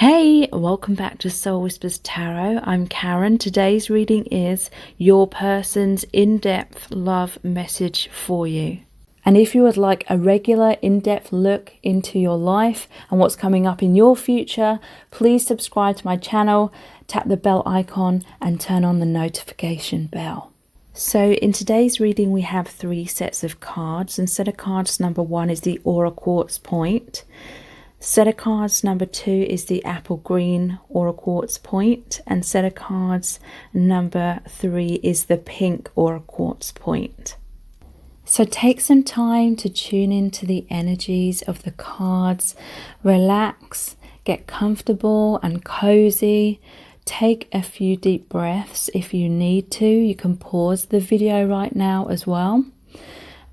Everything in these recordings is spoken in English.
Hey, welcome back to Soul Whispers Tarot. I'm Karen. Today's reading is your person's in-depth love message for you. And if you would like a regular in-depth look into your life and what's coming up in your future, please subscribe to my channel, tap the bell icon and turn on the notification bell. So in today's reading we have 3 sets of cards, and set of cards number 1 is the Aura Quartz Point. Set of cards number 2 is the Apple Green Aura Quartz Point, and set of cards number 3 is the Pink Aura Quartz Point. So take some time to tune into the energies of the cards, relax, get comfortable and cozy. Take a few deep breaths if you need to. You can pause the video right now as well.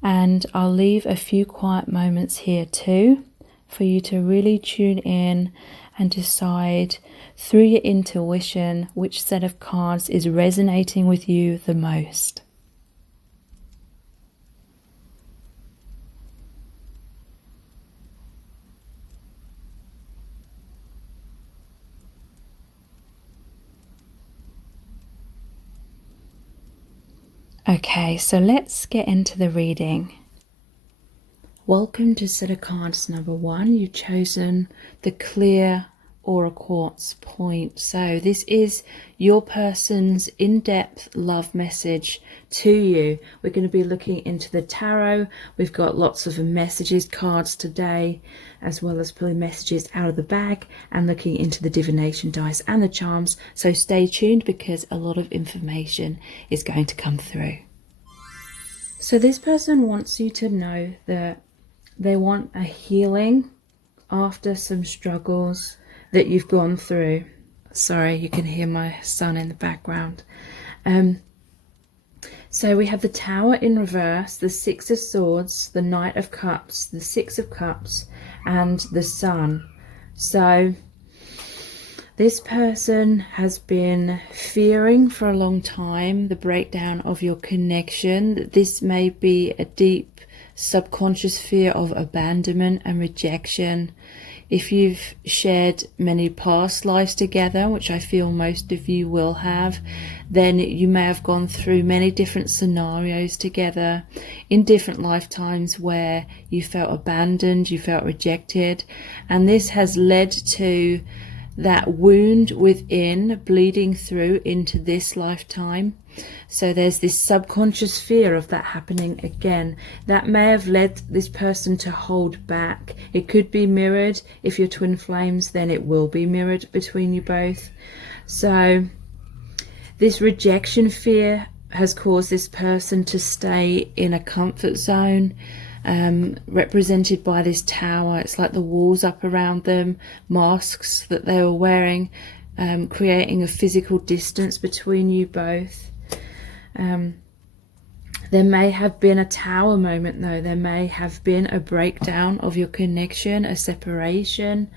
And I'll leave a few quiet moments here too, for you to really tune in and decide through your intuition which set of cards is resonating with you the most. Okay, so let's get into the reading. Welcome to set of cards number 1. You've chosen the clear Aura Quartz Point. So this is your person's in-depth love message to you. We're going to be looking into the tarot. We've got lots of messages cards today, as well as pulling messages out of the bag and looking into the divination dice and the charms. So stay tuned because a lot of information is going to come through. So this person wants you to know that they want a healing after some struggles that you've gone through. Sorry, you can hear my son in the background. So we have the Tower in reverse, the 6 of Swords, the Knight of Cups, the 6 of Cups, and the Sun. So this person has been fearing for a long time the breakdown of your connection. This may be a deep subconscious fear of abandonment and rejection. If you've shared many past lives together, which I feel most of you will have, then you may have gone through many different scenarios together in different lifetimes where you felt abandoned, you felt rejected, and this has led to that wound within bleeding through into this lifetime. So there's this subconscious fear of that happening again. That may have led this person to hold back. It could be mirrored. If you're twin flames, then it will be mirrored between you both. So this rejection fear has caused this person to stay in a comfort zone, represented by this tower. It's like the walls up around them, masks that they were wearing, creating a physical distance between you both. There may have been a tower moment though. There may have been a breakdown of your connection, a separation,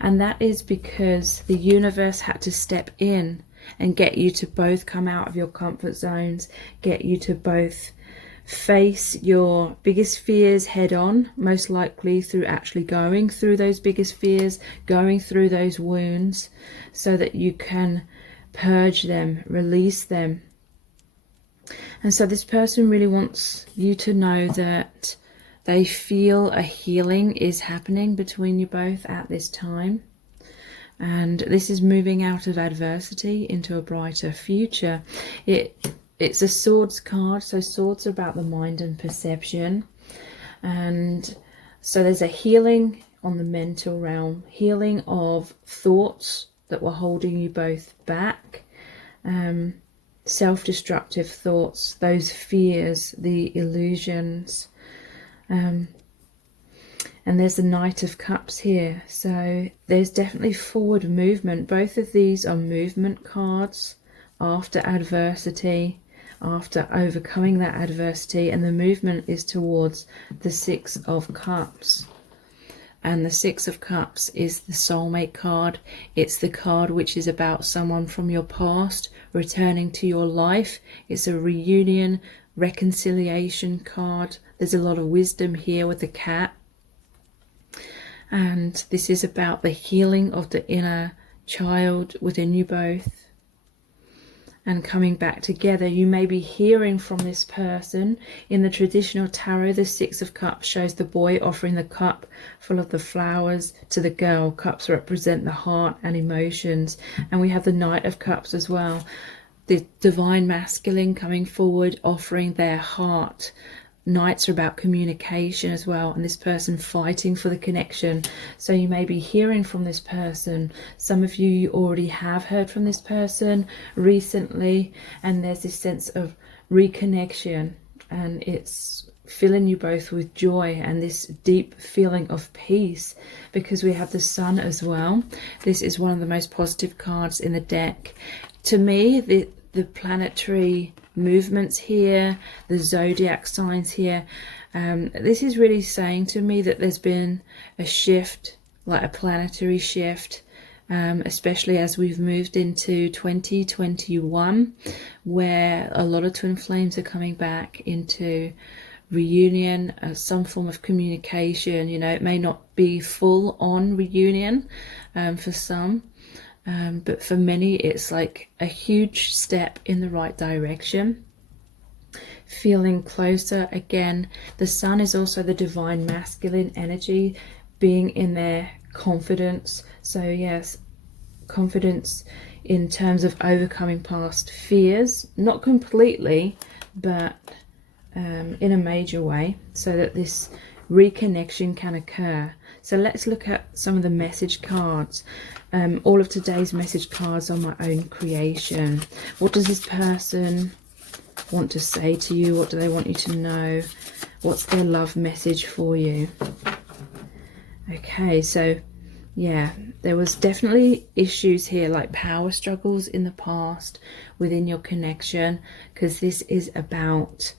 and that is because the universe had to step in and get you to both come out of your comfort zones, get you to both face your biggest fears head on, most likely through actually going through those biggest fears, going through those wounds, so that you can purge them, release them. And so this person really wants you to know that they feel a healing is happening between you both at this time. And this is moving out of adversity into a brighter future. It's a Swords card, so swords are about the mind and perception. And so there's a healing on the mental realm, healing of thoughts that were holding you both back, self-destructive thoughts, those fears, the illusions. And there's the Knight of Cups here, so there's definitely forward movement. Both of these are movement cards after adversity, after overcoming that adversity, and the movement is towards the 6 of Cups. And the 6 of Cups is the Soulmate card. It's the card which is about someone from your past returning to your life. It's a reunion, reconciliation card. There's a lot of wisdom here with the cat. And this is about the healing of the inner child within you both and coming back together. You may be hearing from this person. In the traditional tarot, the Six of Cups shows the boy offering the cup full of the flowers to the girl. Cups represent the heart and emotions. And we have the Knight of Cups as well. The divine masculine coming forward, offering their heart. Knights are about communication as well, and this person fighting for the connection. So you may be hearing from this person. Some of you already have heard from this person recently, and there's this sense of reconnection, and it's filling you both with joy and this deep feeling of peace, because we have the Sun as well. This is one of the most positive cards in the deck. To me, the planetary movements here, the zodiac signs here, this is really saying to me that there's been a shift, like a planetary shift, especially as we've moved into 2021, where a lot of twin flames are coming back into reunion, some form of communication. You know, it may not be full on reunion for some, but for many it's like a huge step in the right direction, feeling closer again. The Sun is also the divine masculine energy, being in their confidence. So yes, confidence in terms of overcoming past fears, not completely, but in a major way, so that this reconnection can occur. So let's look at some of the message cards. All of today's message cards are my own creation. What does this person want to say to you? What do they want you to know? What's their love message for you? Okay, so yeah, there was definitely issues here, like power struggles in the past within your connection, because this is about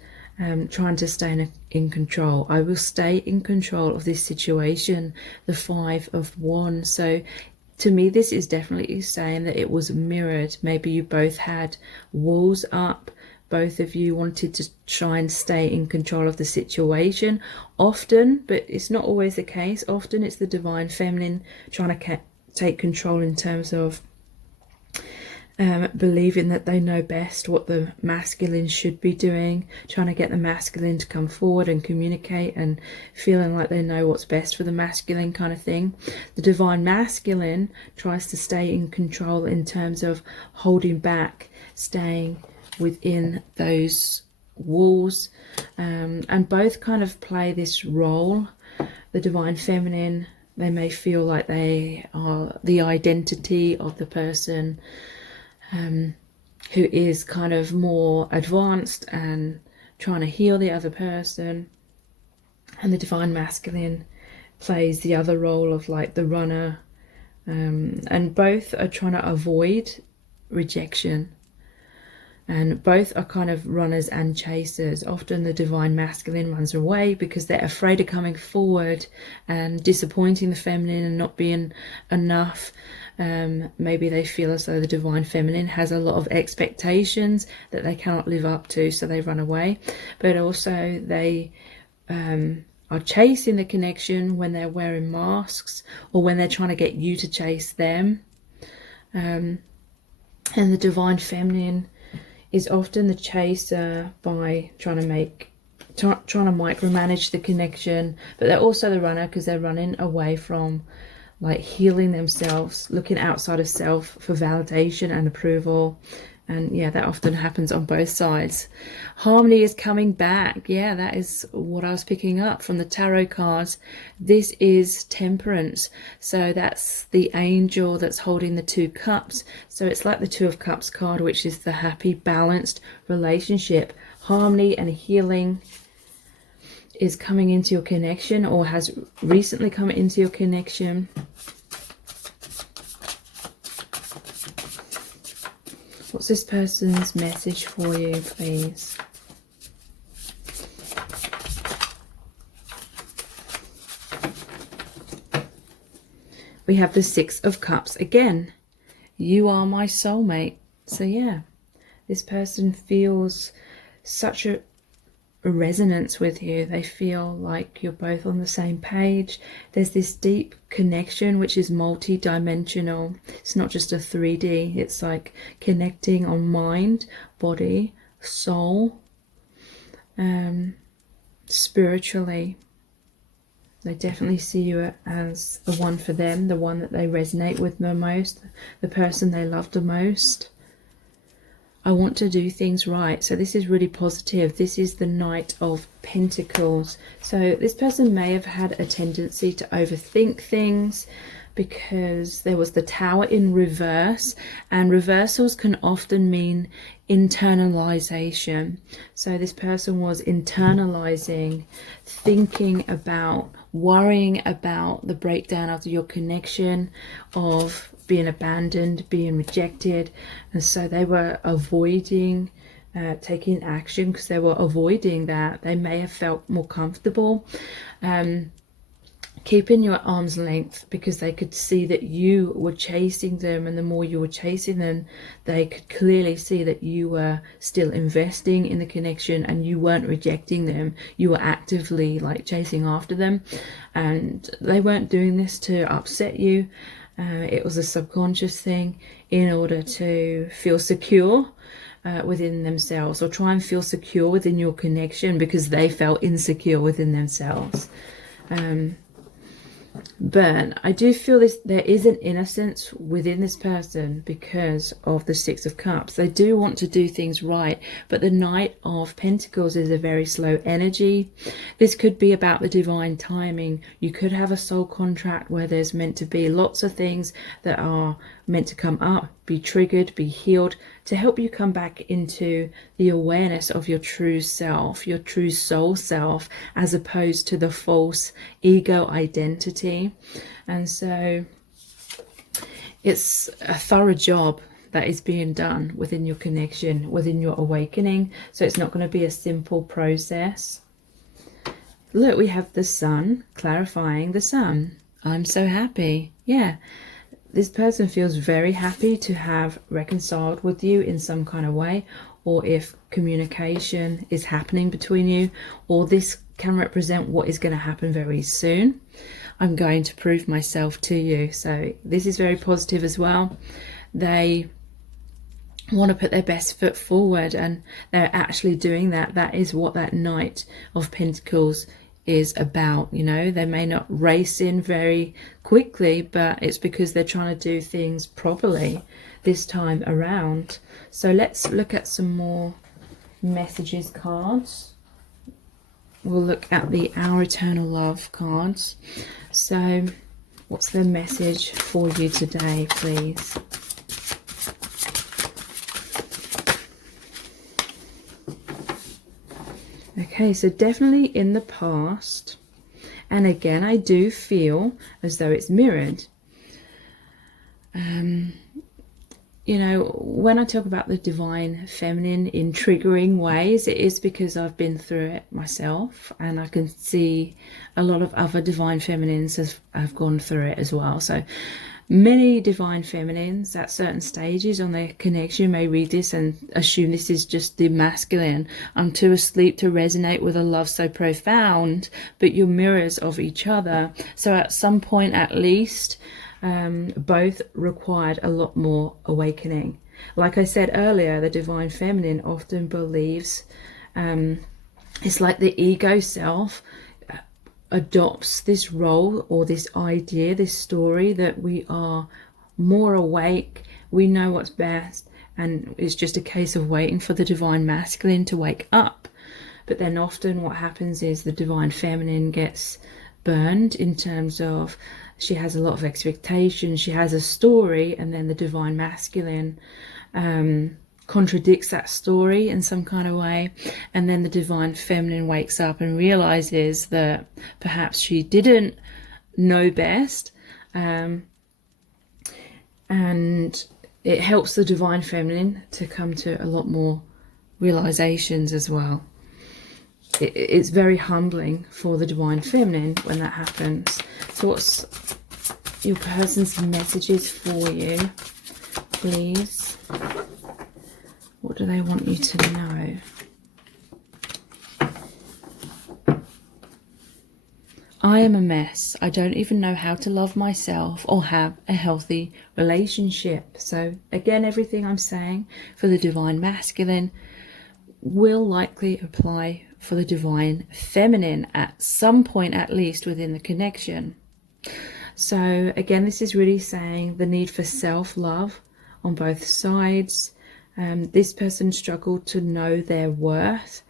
trying to stay in control. I will stay in control of this situation, the Five of Wands. So to me, this is definitely saying that it was mirrored. Maybe you both had walls up. Both of you wanted to try and stay in control of the situation. Often, but it's not always the case, often it's the divine feminine trying to take control in terms of believing that they know best what the masculine should be doing, trying to get the masculine to come forward and communicate, and feeling like they know what's best for the masculine kind of thing. The divine masculine tries to stay in control in terms of holding back, staying within those walls, and both kind of play this role. The divine feminine, they may feel like they are the identity of the person who is kind of more advanced and trying to heal the other person, and the divine masculine plays the other role of like the runner, and both are trying to avoid rejection, and both are kind of runners and chasers. Often the divine masculine runs away because they're afraid of coming forward and disappointing the feminine and not being enough. Maybe they feel as though the divine feminine has a lot of expectations that they cannot live up to, so they run away. But also they are chasing the connection when they're wearing masks, or when they're trying to get you to chase them. And the divine feminine is often the chaser by trying to micromanage the connection, but they're also the runner because they're running away from like healing themselves, looking outside of self for validation and approval. And yeah, that often happens on both sides. Harmony is coming back. Yeah, that is what I was picking up from the tarot cards. This is Temperance. So that's the angel that's holding the Two Cups. So it's like the Two of Cups card, which is the happy, balanced relationship. Harmony and healing is coming into your connection, or has recently come into your connection. What's this person's message for you, please? We have the Six of Cups again. You are my soulmate. So yeah, this person feels such a a resonance with you. They feel like you're both on the same page. There's this deep connection which is multi-dimensional. It's not just a 3D. It's like connecting on mind, body, soul, spiritually. They definitely see you as the one for them, the one that they resonate with the most, the person they love the most. I want to do things right. So this is really positive. This is the Knight of Pentacles. So this person may have had a tendency to overthink things because there was the Tower in reverse, and reversals can often mean internalization. So this person was internalizing, thinking about, worrying about the breakdown of your connection, of being abandoned, being rejected, and so they were avoiding taking action because they were avoiding that. They may have felt more comfortable keeping your arm's length because they could see that you were chasing them, and the more you were chasing them, they could clearly see that you were still investing in the connection and you weren't rejecting them. You were actively like chasing after them, and they weren't doing this to upset you. It was a subconscious thing in order to feel secure within themselves, or try and feel secure within your connection because they felt insecure within themselves. But I do feel there is an innocence within this person because of the Six of Cups. They do want to do things right, but the Knight of Pentacles is a very slow energy. This could be about the divine timing. You could have a soul contract where there's meant to be lots of things that are meant to come up, be triggered, be healed, to help you come back into the awareness of your true self, your true soul self, as opposed to the false ego identity. And so it's a thorough job that is being done within your connection, within your awakening. So it's not going to be a simple process. Look, we have the Sun, clarifying the Sun. I'm so happy. Yeah. This person feels very happy to have reconciled with you in some kind of way, or if communication is happening between you, or this can represent what is going to happen very soon. I'm going to prove myself to you. So this is very positive as well. They want to put their best foot forward, and they're actually doing that. That is what that Knight of Pentacles is about. You know, they may not race in very quickly, but it's because they're trying to do things properly this time around. So let's look at some more messages cards. We'll look at the Our Eternal Love cards. So what's the message for you today, please? Okay, so definitely in the past, and again I do feel as though it's mirrored. You know, when I talk about the divine feminine in triggering ways, it is because I've been through it myself, and I can see a lot of other divine feminines have gone through it as well. So many divine feminines at certain stages on their connection may read this and assume this is just the masculine. I'm too asleep to resonate with a love so profound, but you're mirrors of each other. So at some point at least, both required a lot more awakening. Like I said earlier, the divine feminine often believes it's like the ego self adopts this role or this idea, this story that we are more awake, we know what's best, and it's just a case of waiting for the divine masculine to wake up. But then often what happens is the divine feminine gets burned in terms of she has a lot of expectations, she has a story, and then the divine masculine contradicts that story in some kind of way, and then the divine feminine wakes up and realizes that perhaps she didn't know best, and it helps the divine feminine to come to a lot more realizations as well. It's very humbling for the divine feminine when that happens. So what's your person's messages for you, please? What do they want you to know? I am a mess. I don't even know how to love myself or have a healthy relationship. So again, everything I'm saying for the divine masculine will likely apply for the divine feminine at some point, at least within the connection. So again, this is really saying the need for self-love on both sides. This person struggled to know their worth.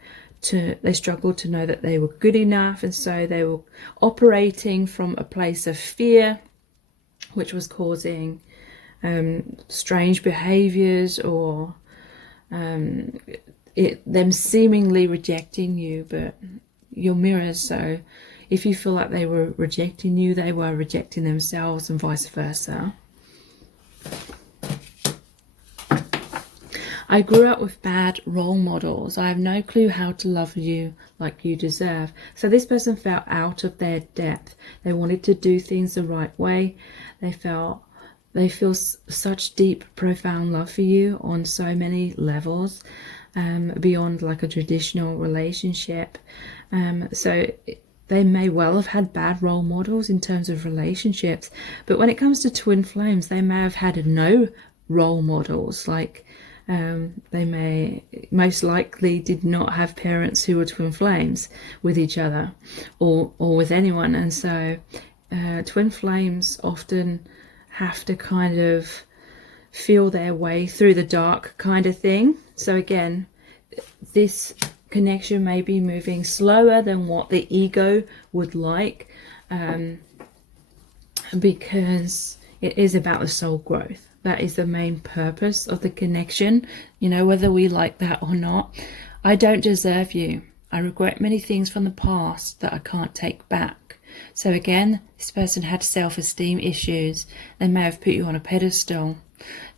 They struggled to know that they were good enough, and so they were operating from a place of fear, which was causing strange behaviors or them seemingly rejecting you, but you're mirrors. So if you feel like they were rejecting you, they were rejecting themselves, and vice versa. I grew up with bad role models. I have no clue how to love you like you deserve. So this person felt out of their depth. They wanted to do things the right way. They feel such deep, profound love for you on so many levels, beyond like a traditional relationship. So they may well have had bad role models in terms of relationships, but when it comes to twin flames, they may have had no role models. Like they may most likely did not have parents who were twin flames with each other or with anyone. And so twin flames often have to kind of feel their way through the dark kind of thing. So again, this connection may be moving slower than what the ego would like, because it is about the soul growth. That is the main purpose of the connection, you know, whether we like that or not. I don't deserve you. I regret many things from the past that I can't take back. So again, this person had self-esteem issues. They may have put you on a pedestal.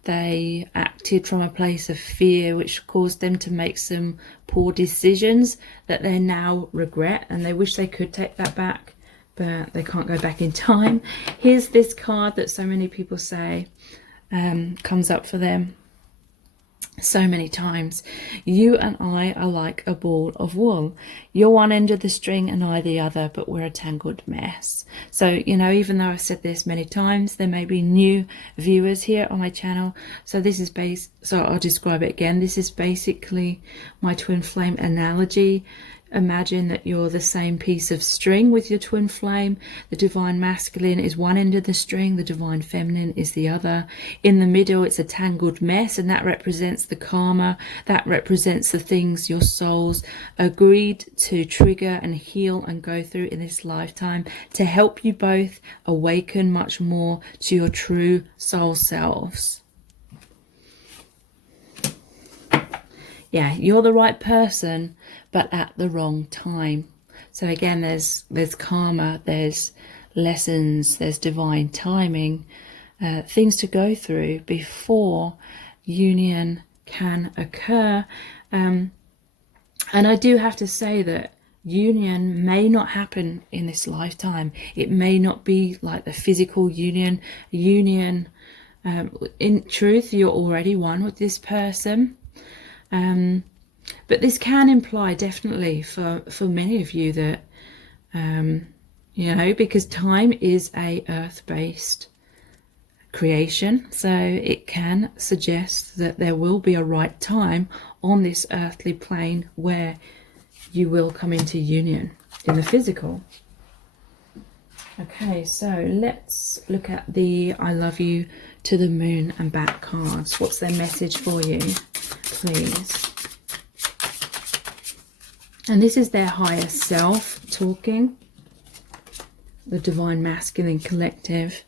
They acted from a place of fear, which caused them to make some poor decisions that they now regret, and they wish they could take that back, but they can't go back in time. Here's this card that so many people say comes up for them so many times. You and I are like a ball of wool. You're one end of the string and I the other, but we're a tangled mess. So, you know, even though I've said this many times, there may be new viewers here on my channel. So this is so I'll describe it again. This is basically my twin flame analogy. Imagine that you're the same piece of string with your twin flame. The divine masculine is one end of the string, the divine feminine is the other. In the middle, it's a tangled mess, and that represents the karma. That represents the things your souls agreed to trigger and heal and go through in this lifetime to help you both awaken much more to your true soul selves. Yeah, you're the right person, but at the wrong time. So again, there's karma, there's lessons, there's divine timing, things to go through before union can occur. And I do have to say that union may not happen in this lifetime. It may not be like the physical union. In truth, you're already one with this person. But this can imply definitely for many of you that, you know, because time is a earth-based creation, so it can suggest that there will be a right time on this earthly plane where you will come into union in the physical. Okay, so let's look at the I love you to the moon and back cards. What's their message for you, please? And this is their higher self talking, the divine masculine collective.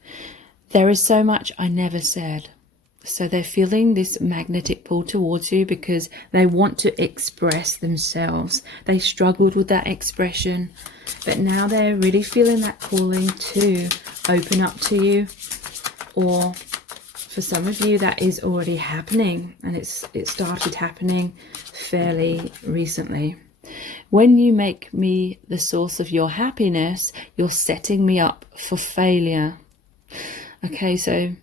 There is so much I never said. So they're feeling this magnetic pull towards you because they want to express themselves. They struggled with that expression, but now they're really feeling that calling to open up to you. Or for some of you, that is already happening, and it started happening fairly recently. When you make me the source of your happiness, you're setting me up for failure. Okay, so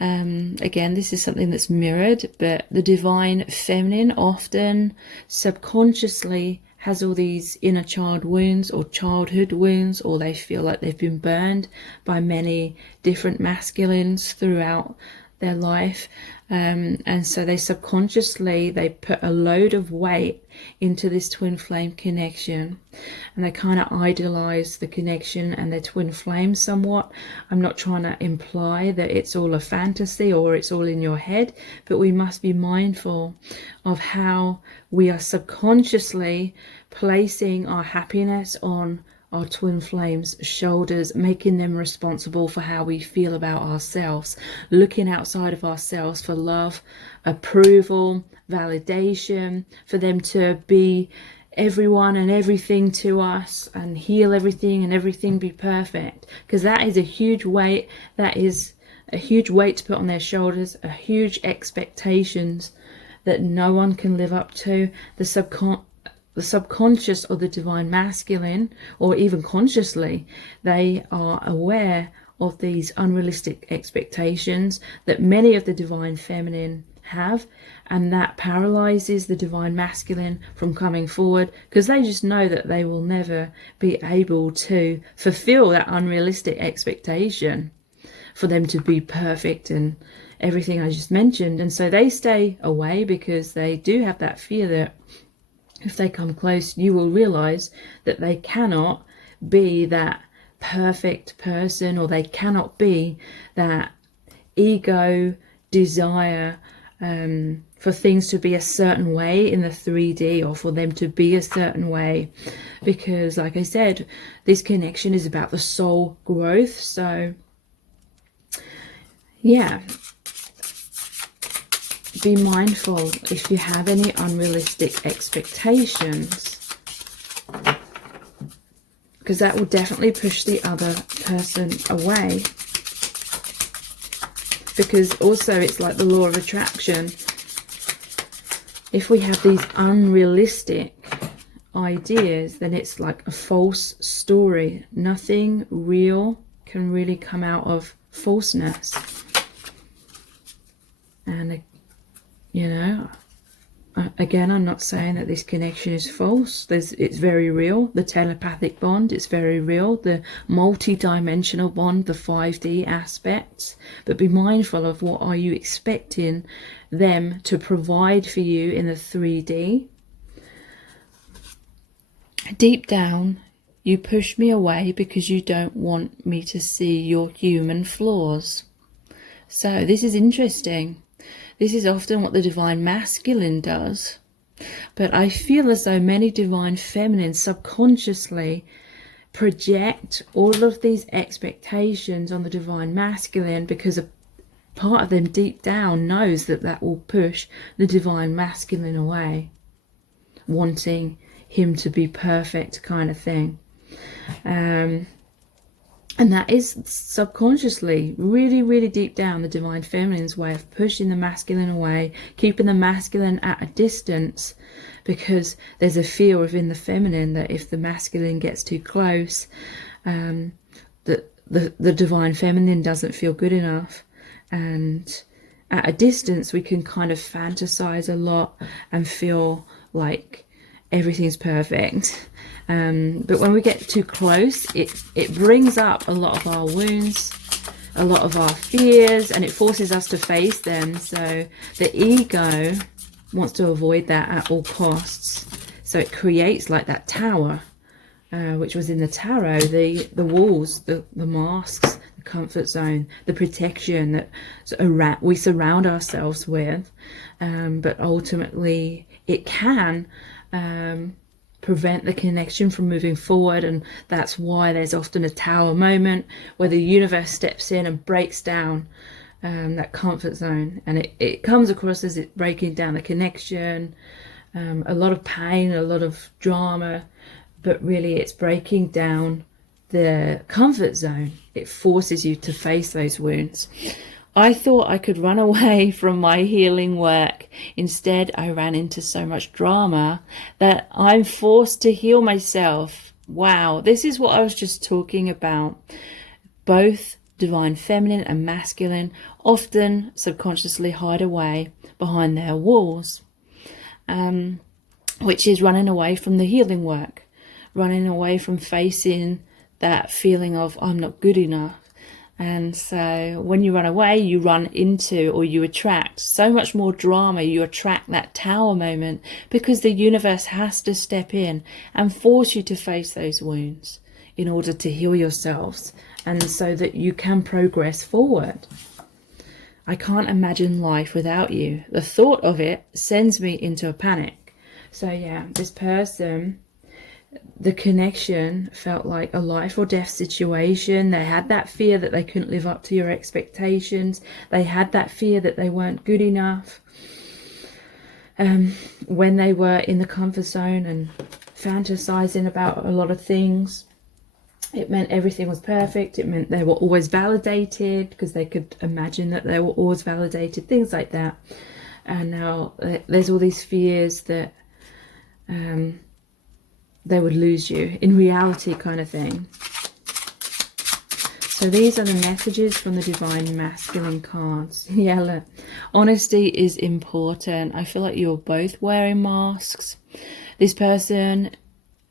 again, this is something that's mirrored, but the divine feminine often subconsciously has all these inner child wounds or childhood wounds, or they feel like they've been burned by many different masculines throughout their life, and so they subconsciously they put a load of weight into this twin flame connection, and they kind of idolize the connection and their twin flame somewhat. I'm not trying to imply that it's all a fantasy or it's all in your head, but we must be mindful of how we are subconsciously placing our happiness on our twin flames' shoulders, making them responsible for how we feel about ourselves, looking outside of ourselves for love, approval, validation, for them to be everyone and everything to us and heal everything and everything be perfect, because that is a huge weight. That is a huge weight to put on their shoulders, a huge expectations that no one can live up to. The subconscious or the divine masculine, or even consciously, they are aware of these unrealistic expectations that many of the divine feminine have, and that paralyzes the divine masculine from coming forward, because they just know that they will never be able to fulfill that unrealistic expectation for them to be perfect and everything I just mentioned. And so they stay away because they do have that fear that if they come close, you will realize that they cannot be that perfect person, or they cannot be that ego desire for things to be a certain way in the 3D, or for them to be a certain way, because like I said, this connection is about the soul growth. So yeah, be mindful if you have any unrealistic expectations, because that will definitely push the other person away. Because also it's like the law of attraction. If we have these unrealistic ideas, then it's like a false story. Nothing real can really come out of falseness. And you know, again, I'm not saying that this connection is false. It's very real. The telepathic bond, it's very real. The multi-dimensional bond, the 5D aspects. But be mindful of what are you expecting them to provide for you in the 3D. Deep down, you push me away because you don't want me to see your human flaws. So this is interesting. This is often what the divine masculine does. But I feel as though many divine feminines subconsciously project all of these expectations on the divine masculine, because a part of them deep down knows that that will push the divine masculine away, wanting him to be perfect kind of thing. And that is subconsciously, really, really deep down, the divine feminine's way of pushing the masculine away, keeping the masculine at a distance, because there's a fear within the feminine that if the masculine gets too close, that the divine feminine doesn't feel good enough. And at a distance, we can kind of fantasize a lot and feel like everything's perfect. But when we get too close, it brings up a lot of our wounds, a lot of our fears, and it forces us to face them. So the ego wants to avoid that at all costs. So it creates like that tower, which was in the tarot, the walls, the masks, the comfort zone, the protection that we surround ourselves with. But ultimately it can prevent the connection from moving forward, and that's why there's often a tower moment where the universe steps in and breaks down that comfort zone, and it comes across as it breaking down the connection, a lot of pain, a lot of drama, but really it's breaking down the comfort zone. It forces you to face those wounds. I thought I could run away from my healing work. Instead, I ran into so much drama that I'm forced to heal myself. Wow, this is what I was just talking about. Both divine feminine and masculine often subconsciously hide away behind their walls. which is running away from the healing work, running away from facing that feeling of I'm not good enough. And so when you run away, you run into, or you attract so much more drama. You attract that tower moment, because the universe has to step in and force you to face those wounds in order to heal yourselves, and so that you can progress forward. I can't imagine life without you. The thought of it sends me into a panic. So yeah, this person, the connection felt like a life or death situation. They had that fear that they couldn't live up to your expectations. They had that fear that they weren't good enough. When they were in the comfort zone and fantasizing about a lot of things, it meant everything was perfect. It meant they were always validated, because they could imagine that they were always validated, things like that. And now there's all these fears that they would lose you in reality, kind of thing. So these are the messages from the Divine Masculine cards. Yeah, look, honesty is important. I feel like you're both wearing masks. This person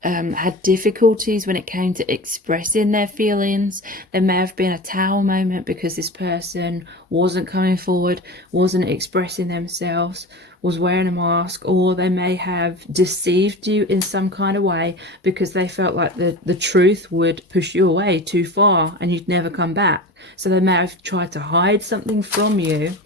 had difficulties when it came to expressing their feelings. There may have been a tower moment because this person wasn't coming forward, wasn't expressing themselves, was wearing a mask, or they may have deceived you in some kind of way because they felt like the truth would push you away too far and you'd never come back. So they may have tried to hide something from you,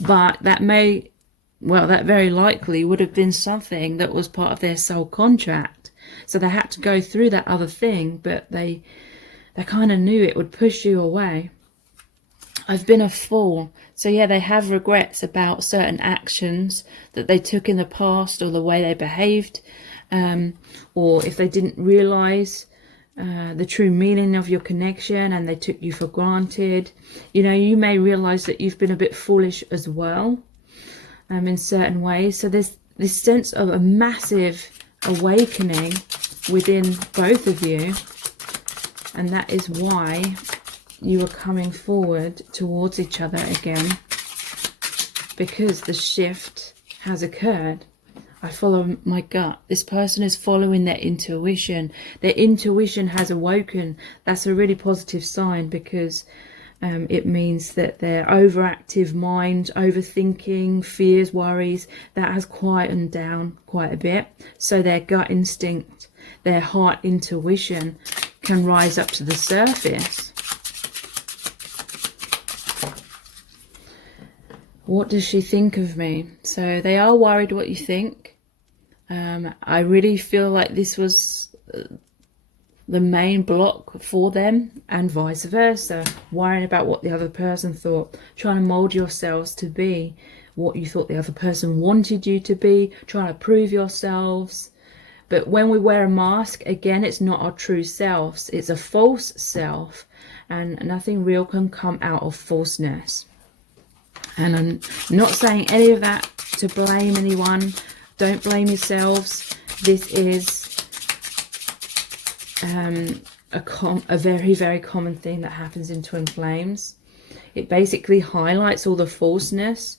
but that very likely would have been something that was part of their soul contract. So they had to go through that other thing, but they kind of knew it would push you away. I've been a fool. So yeah, they have regrets about certain actions that they took in the past, or the way they behaved, or if they didn't realize the true meaning of your connection and they took you for granted. You know, you may realize that you've been a bit foolish as well, in certain ways. So there's this sense of a massive awakening within both of you, and that is why you are coming forward towards each other again, because the shift has occurred. I follow my gut. This person is following their intuition. Their intuition has awoken. That's a really positive sign, because it means that their overactive mind, overthinking, fears, worries, that has quietened down quite a bit. So their gut instinct, their heart intuition can rise up to the surface. What does she think of me? So they are worried what you think. I really feel like this was the main block for them, and vice versa, worrying about what the other person thought, trying to mold yourselves to be what you thought the other person wanted you to be, trying to prove yourselves. But when we wear a mask, again, it's not our true selves, it's a false self, and nothing real can come out of falseness. And I'm not saying any of that to blame anyone. Don't blame yourselves. This is a very, very common thing that happens in twin flames. It basically highlights all the falseness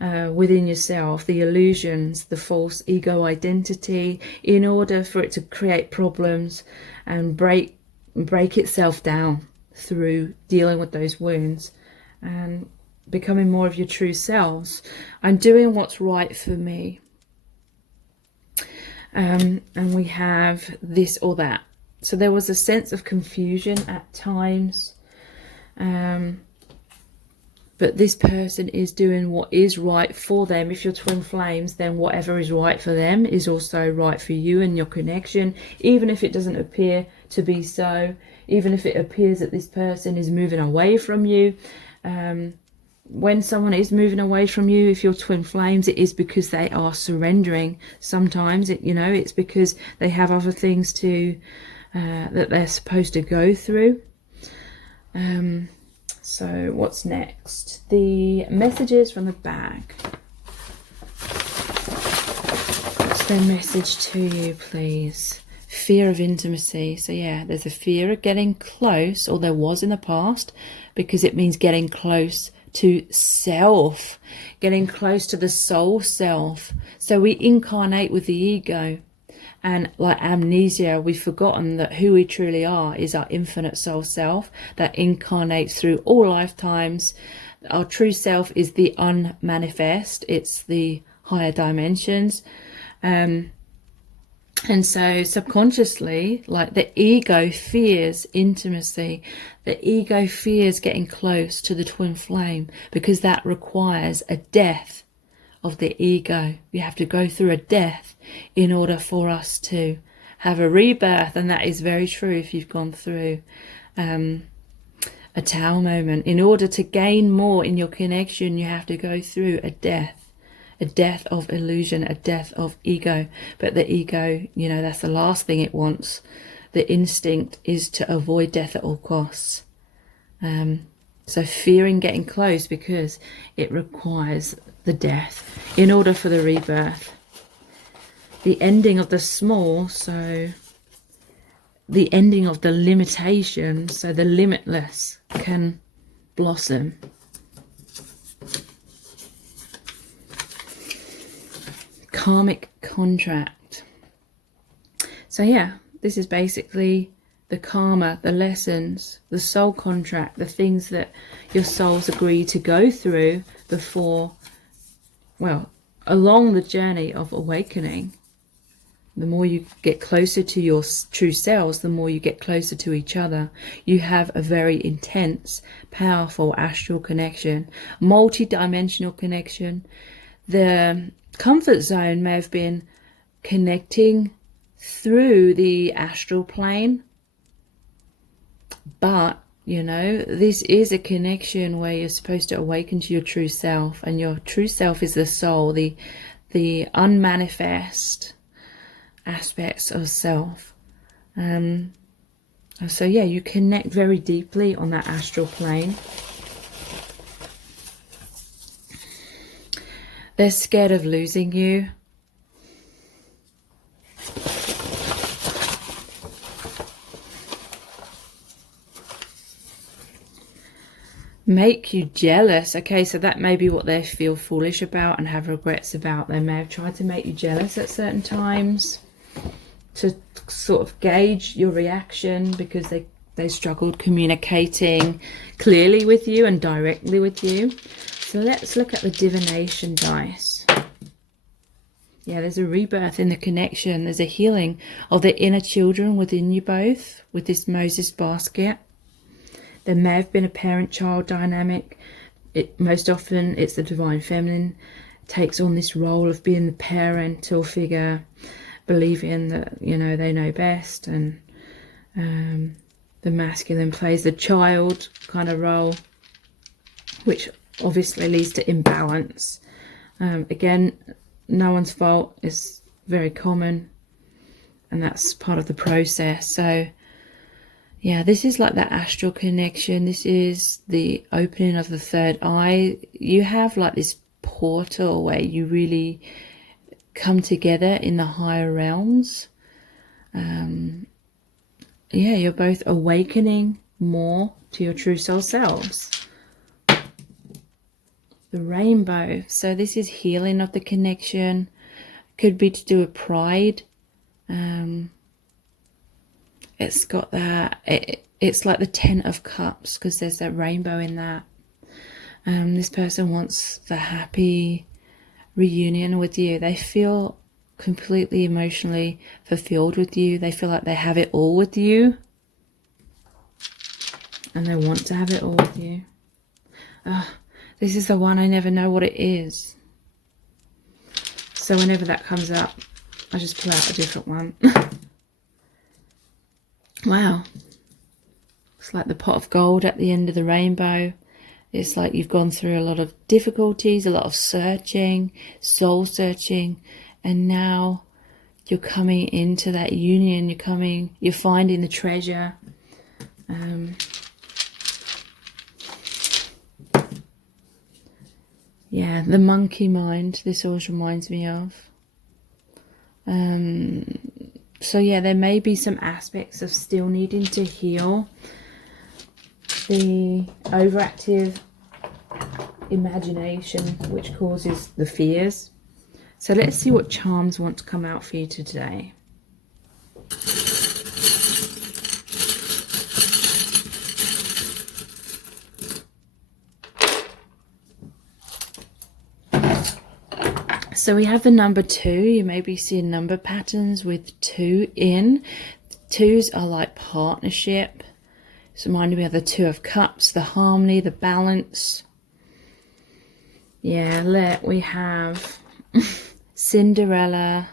within yourself, the illusions, the false ego identity, in order for it to create problems and break itself down through dealing with those wounds and becoming more of your true selves. I'm doing what's right for me. And we have this or that. So there was a sense of confusion at times. But this person is doing what is right for them. If you're twin flames, then whatever is right for them is also right for you and your connection, even if it doesn't appear to be so, even if it appears that this person is moving away from you. When someone is moving away from you, if you're twin flames, it is because they are surrendering. Sometimes it's because they have other things that they're supposed to go through. So what's next? The messages from the bag. What's their message to you, please? Fear of intimacy. So yeah, there's a fear of getting close, or there was in the past, because it means getting close to self, getting close to the soul self. So we incarnate with the ego, and like amnesia, we've forgotten that who we truly are is our infinite soul self that incarnates through all lifetimes. Our true self is the unmanifest, it's the higher dimensions. And so subconsciously, like, the ego fears intimacy. The ego fears getting close to the twin flame, because that requires a death of the ego. You have to go through a death in order for us to have a rebirth. And that is very true if you've gone through a Tower moment. In order to gain more in your connection, you have to go through a death. A death of illusion, a death of ego. But the ego, you know, that's the last thing it wants. The instinct is to avoid death at all costs. So fearing getting close, because it requires the death in order for the rebirth. The ending of the small, so the ending of the limitation, so the limitless can blossom. Karmic contract. So yeah, this is basically the karma, the lessons, the soul contract, the things that your souls agree to go through before, well, along the journey of awakening. The more you get closer to your true selves, the more you get closer to each other. You have a very intense, powerful astral connection, multi-dimensional connection. The comfort zone may have been connecting through the astral plane, but you know, this is a connection where you're supposed to awaken to your true self, and your true self is the soul, the unmanifest aspects of self. So yeah, you connect very deeply on that astral plane. They're scared of losing you. Make you jealous. Okay, so that may be what they feel foolish about and have regrets about. They may have tried to make you jealous at certain times to sort of gauge your reaction, because they struggled communicating clearly with you and directly with you. So let's look at the divination dice. Yeah, there's a rebirth in the connection. There's a healing of the inner children within you both with this Moses basket. There may have been a parent-child dynamic. Most often it's the divine feminine takes on this role of being the parental figure, believing that, you know, they know best, and the masculine plays the child kind of role, which obviously leads to imbalance. Again, no one's fault is very common, and that's part of the process. So yeah, this is like that astral connection. This is the opening of the third eye. You have like this portal where you really come together in the higher realms. Yeah, you're both awakening more to your true soul selves. The rainbow. So this is healing of the connection. Could be to do with pride. It's got that. It's like the 10 of Cups, because there's that rainbow in that. This person wants the happy reunion with you. They feel completely emotionally fulfilled with you. They feel like they have it all with you, and they want to have it all with you. This is the one I never know what it is. So whenever that comes up, I just pull out a different one. Wow. It's like the pot of gold at the end of the rainbow. It's like you've gone through a lot of difficulties, a lot of searching, soul searching, and now you're coming into that union. You're finding the treasure. Yeah, the monkey mind, this always reminds me of. So yeah, there may be some aspects of still needing to heal. The overactive imagination, which causes the fears. So let's see what charms want to come out for you today. So we have the number 2. You may be seeing number patterns with 2 in. 2s are like partnership. It's reminding me of the 2 of Cups, the harmony, the balance. Yeah, we have Cinderella's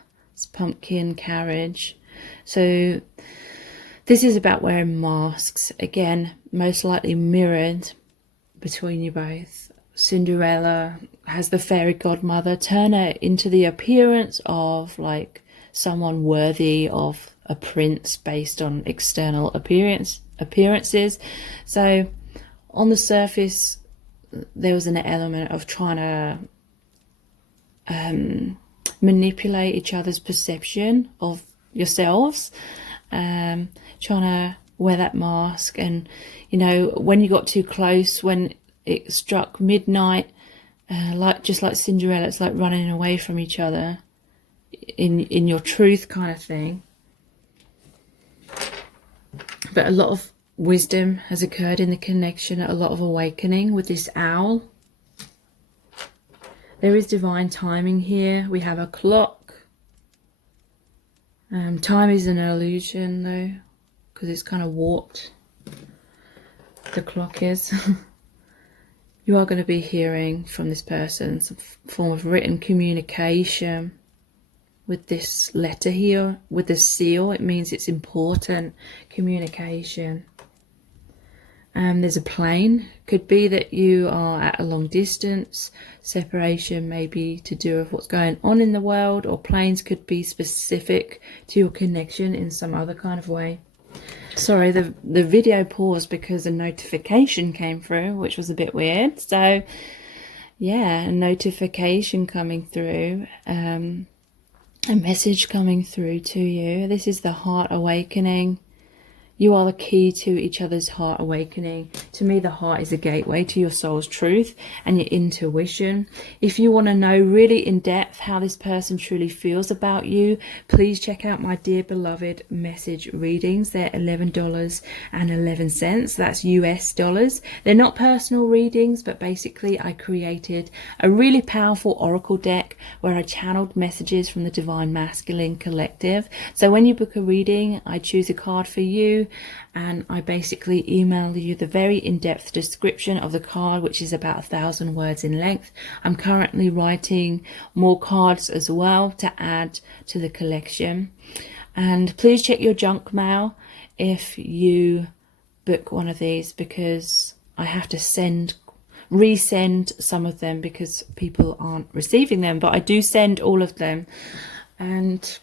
pumpkin carriage. So this is about wearing masks. Again, most likely mirrored between you both. Cinderella has the fairy godmother turn her into the appearance of like someone worthy of a prince based on external appearances. So on the surface there was an element of trying to manipulate each other's perception of yourselves, trying to wear that mask. And you know, when you got too close, when it struck midnight, just like Cinderella, it's like running away from each other in your truth kind of thing. But a lot of wisdom has occurred in the connection, a lot of awakening with this owl. There is divine timing here. We have a clock. Time is an illusion though, because it's kind of warped. The clock is. You are going to be hearing from this person some form of written communication with this letter here, with the seal. It means it's important communication. There's a plane. Could be that you are at a long distance. Separation may be to do with what's going on in the world, or planes could be specific to your connection in some other kind of way. Sorry, the video paused because a notification came through, which was a bit weird. So yeah, a notification coming through, a message coming through to you. This is the heart awakening. You are the key to each other's heart awakening. To me, the heart is a gateway to your soul's truth and your intuition. If you want to know really in depth how this person truly feels about you, please check out my Dear Beloved message readings. They're $11.11. That's US dollars. They're not personal readings, but basically I created a really powerful oracle deck where I channeled messages from the Divine Masculine Collective. So when you book a reading, I choose a card for you, and I basically email you the very in-depth description of the card, which is about 1,000 words in length. I'm currently writing more cards as well to add to the collection. And please check your junk mail if you book one of these, because I have to resend some of them because people aren't receiving them, but I do send all of them. And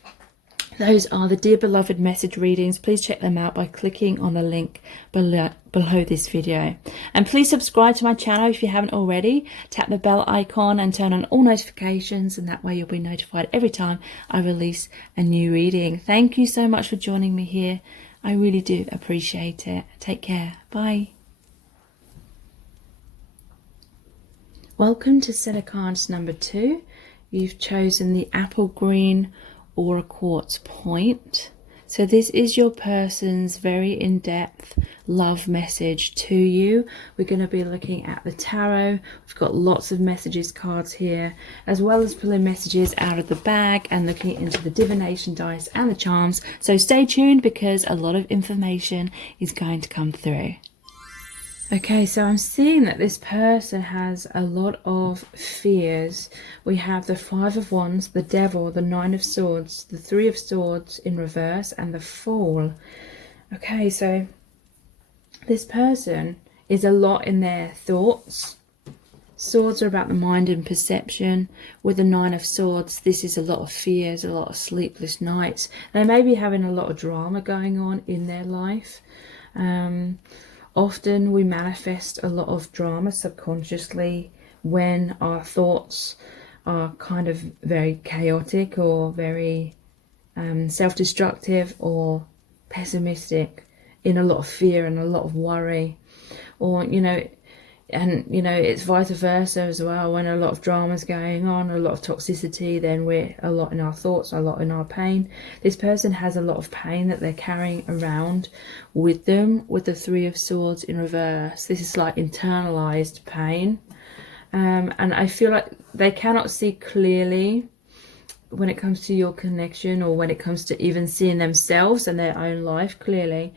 those are the Dear Beloved message readings. Please check them out by clicking on the link below this video. And please subscribe to my channel if you haven't already. Tap the bell icon and turn on all notifications, and that way you'll be notified every time I release a new reading. Thank you so much for joining me here. I really do appreciate it. Take care. Bye. Welcome to set of cards number 2. You've chosen the apple green Aura Quartz point. So this is your person's very in-depth love message to you. We're going to be looking at the tarot. We've got lots of messages cards here, as well as pulling messages out of the bag and looking into the divination dice and the charms. So stay tuned because a lot of information is going to come through. Okay, so I'm seeing that this person has a lot of fears. We have the 5 of Wands, the Devil, the 9 of Swords, the 3 of Swords in reverse, and the Fool. Okay, so this person is a lot in their thoughts. Swords are about the mind and perception. With the 9 of Swords, this is a lot of fears, a lot of sleepless nights. They may be having a lot of drama going on in their life. Often we manifest a lot of drama subconsciously when our thoughts are kind of very chaotic or very self-destructive or pessimistic, in a lot of fear and a lot of worry. Or, you know, And, you know, it's vice versa as well. When a lot of drama is going on, a lot of toxicity, then we're a lot in our thoughts, a lot in our pain. This person has a lot of pain that they're carrying around with them with the Three of Swords in reverse. This is like internalized pain. And I feel like they cannot see clearly when it comes to your connection, or when it comes to even seeing themselves and their own life clearly.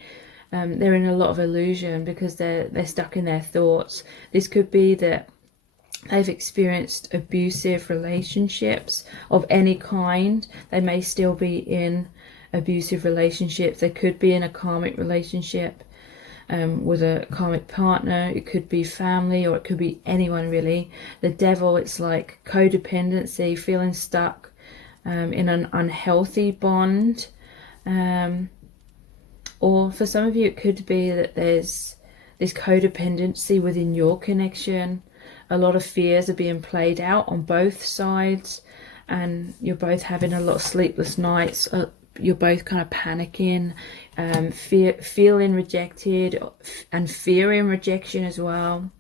They're in a lot of illusion because they're stuck in their thoughts. This could be that they've experienced abusive relationships of any kind. They may still be in abusive relationships. They could be in a karmic relationship with a karmic partner. It could be family, or it could be anyone really. The devil, it's like codependency, feeling stuck in an unhealthy bond. Or for some of you, it could be that there's this codependency within your connection. A lot of fears are being played out on both sides, and you're both having a lot of sleepless nights. You're both kind of panicking, feeling rejected, and fearing rejection as well.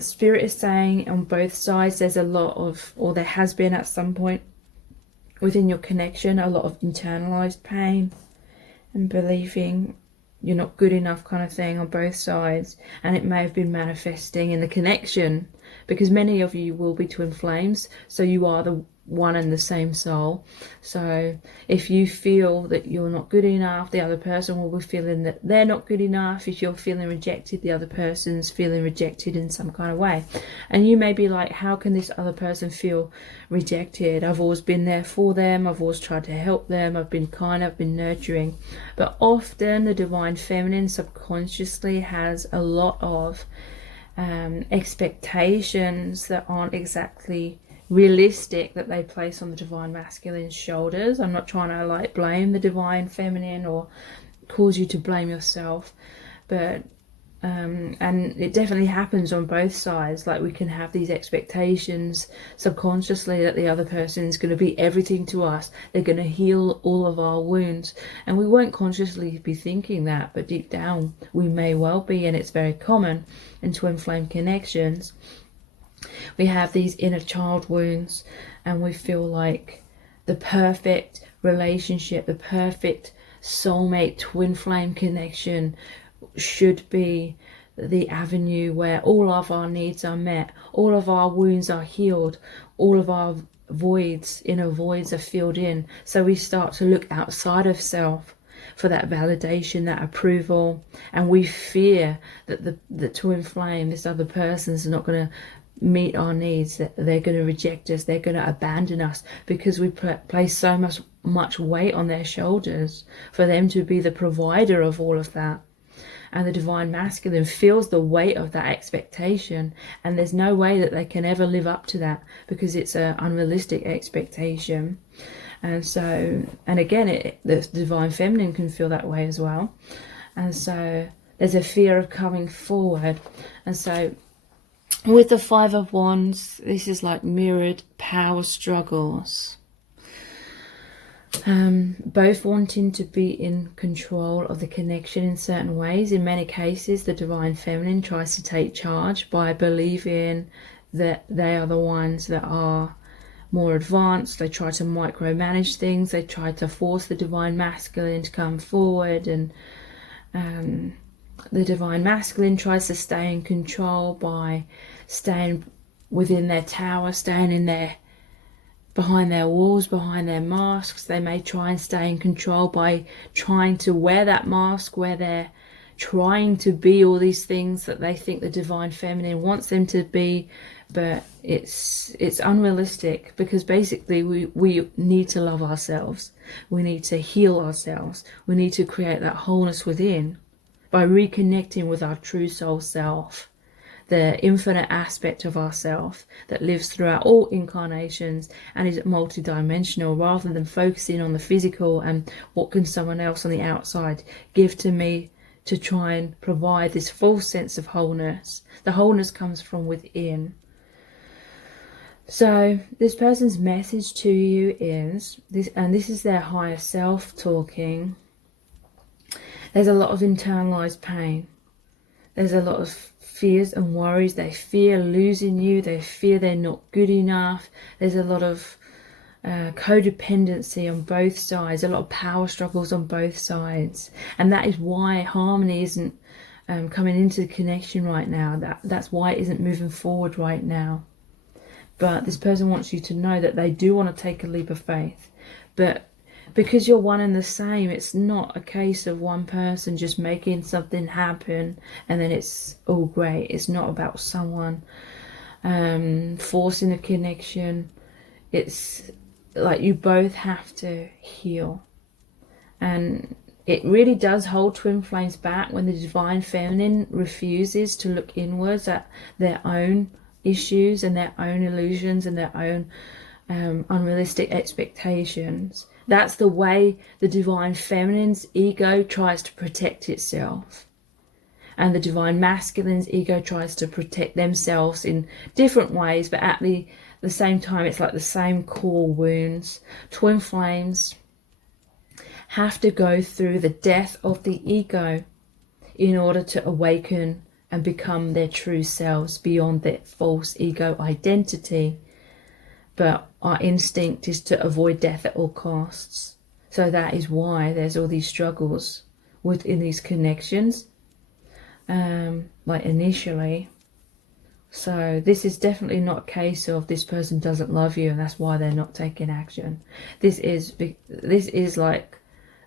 Spirit is saying on both sides there's a lot of, or there has been at some point within your connection, a lot of internalized pain and believing you're not good enough kind of thing on both sides. And it may have been manifesting in the connection, because many of you will be twin flames, so you are the one and the same soul. So if you feel that you're not good enough, the other person will be feeling that they're not good enough. If you're feeling rejected, the other person's feeling rejected in some kind of way. And you may be like, how can this other person feel rejected? I've always been there for them, I've always tried to help them, I've been kind, I've been nurturing. But often the divine feminine subconsciously has a lot of expectations that aren't exactly realistic, that they place on the divine masculine's shoulders. I'm not trying to like blame the divine feminine or cause you to blame yourself, but and it definitely happens on both sides. Like, we can have these expectations subconsciously that the other person is going to be everything to us, they're going to heal all of our wounds, and we won't consciously be thinking that, but deep down we may well be. And it's very common in twin flame connections. We have these inner child wounds, and we feel like the perfect relationship, the perfect soulmate twin flame connection should be the avenue where all of our needs are met, all of our wounds are healed, all of our voids, inner voids, are filled in. So we start to look outside of self for that validation, that approval, and we fear that the twin flame, this other person, is not going to meet our needs, that they're going to reject us, they're going to abandon us, because we place so much weight on their shoulders for them to be the provider of all of that. And the divine masculine feels the weight of that expectation, and there's no way that they can ever live up to that, because it's an unrealistic expectation. And so, and again, the divine feminine can feel that way as well. And so there's a fear of coming forward. And so with the Five of Wands, this is like mirrored power struggles. Both wanting to be in control of the connection in certain ways. In many cases, the divine feminine tries to take charge by believing that they are the ones that are more advanced. They try to micromanage things. They try to force the divine masculine to come forward, and the divine masculine tries to stay in control by staying within their tower, staying in their behind their walls, behind their masks. They may try and stay in control by trying to wear that mask, where they're trying to be all these things that they think the divine feminine wants them to be, but it's unrealistic, because basically we need to love ourselves, we need to heal ourselves, we need to create that wholeness within by reconnecting with our true soul self, the infinite aspect of ourself that lives throughout all incarnations and is multidimensional, rather than focusing on the physical and what can someone else on the outside give to me to try and provide this false sense of wholeness. The wholeness comes from within. So this person's message to you is this, and this is their higher self talking. There's a lot of internalized pain. There's a lot of fears and worries. They fear losing you. They fear they're not good enough. There's a lot of codependency on both sides, a lot of power struggles on both sides, and that is why harmony isn't coming into the connection right now. That's why it isn't moving forward right now. But this person wants you to know that they do want to take a leap of faith, but because you're one and the same, it's not a case of one person just making something happen and then it's all great. It's not about someone forcing a connection. It's like you both have to heal. And it really does hold twin flames back when the divine feminine refuses to look inwards at their own issues and their own illusions and their own unrealistic expectations. That's the way the divine feminine's ego tries to protect itself. And the divine masculine's ego tries to protect themselves in different ways, but at the same time, it's like the same core wounds. Twin flames have to go through the death of the ego in order to awaken and become their true selves beyond their false ego identity. But our instinct is to avoid death at all costs. So that is why there's all these struggles within these connections, like initially. So this is definitely not a case of this person doesn't love you and that's why they're not taking action. This is like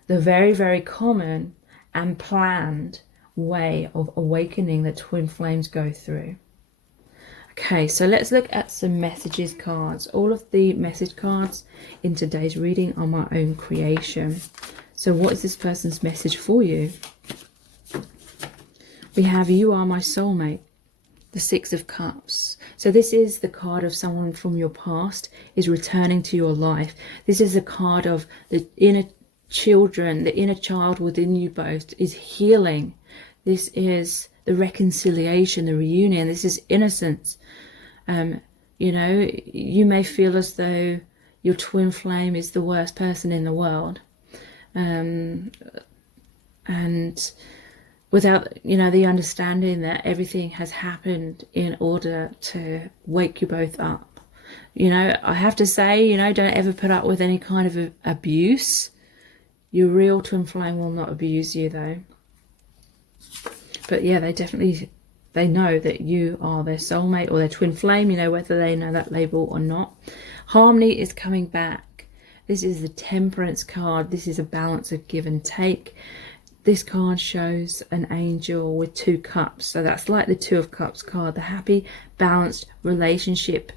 the very, very common and planned way of awakening that twin flames go through. Okay, so let's look at some messages cards. All of the message cards in today's reading are my own creation. So what is this person's message for you? We have you are my soulmate, the Six of Cups. So this is the card of someone from your past is returning to your life. This is a card of the inner children, the inner child within you both is healing. This is the reconciliation, the reunion. This is innocence. You know, you may feel as though your twin flame is the worst person in the world. And without, you know, the understanding that everything has happened in order to wake you both up. You know, I have to say, you know, don't ever put up with any kind of abuse. Your real twin flame will not abuse you though. But yeah, they know that you are their soulmate or their twin flame, you know, whether they know that label or not. Harmony is coming back. This is the Temperance card. This is a balance of give and take. This card shows an angel with 2 cups. So that's like the 2 of Cups card, the happy, balanced relationship.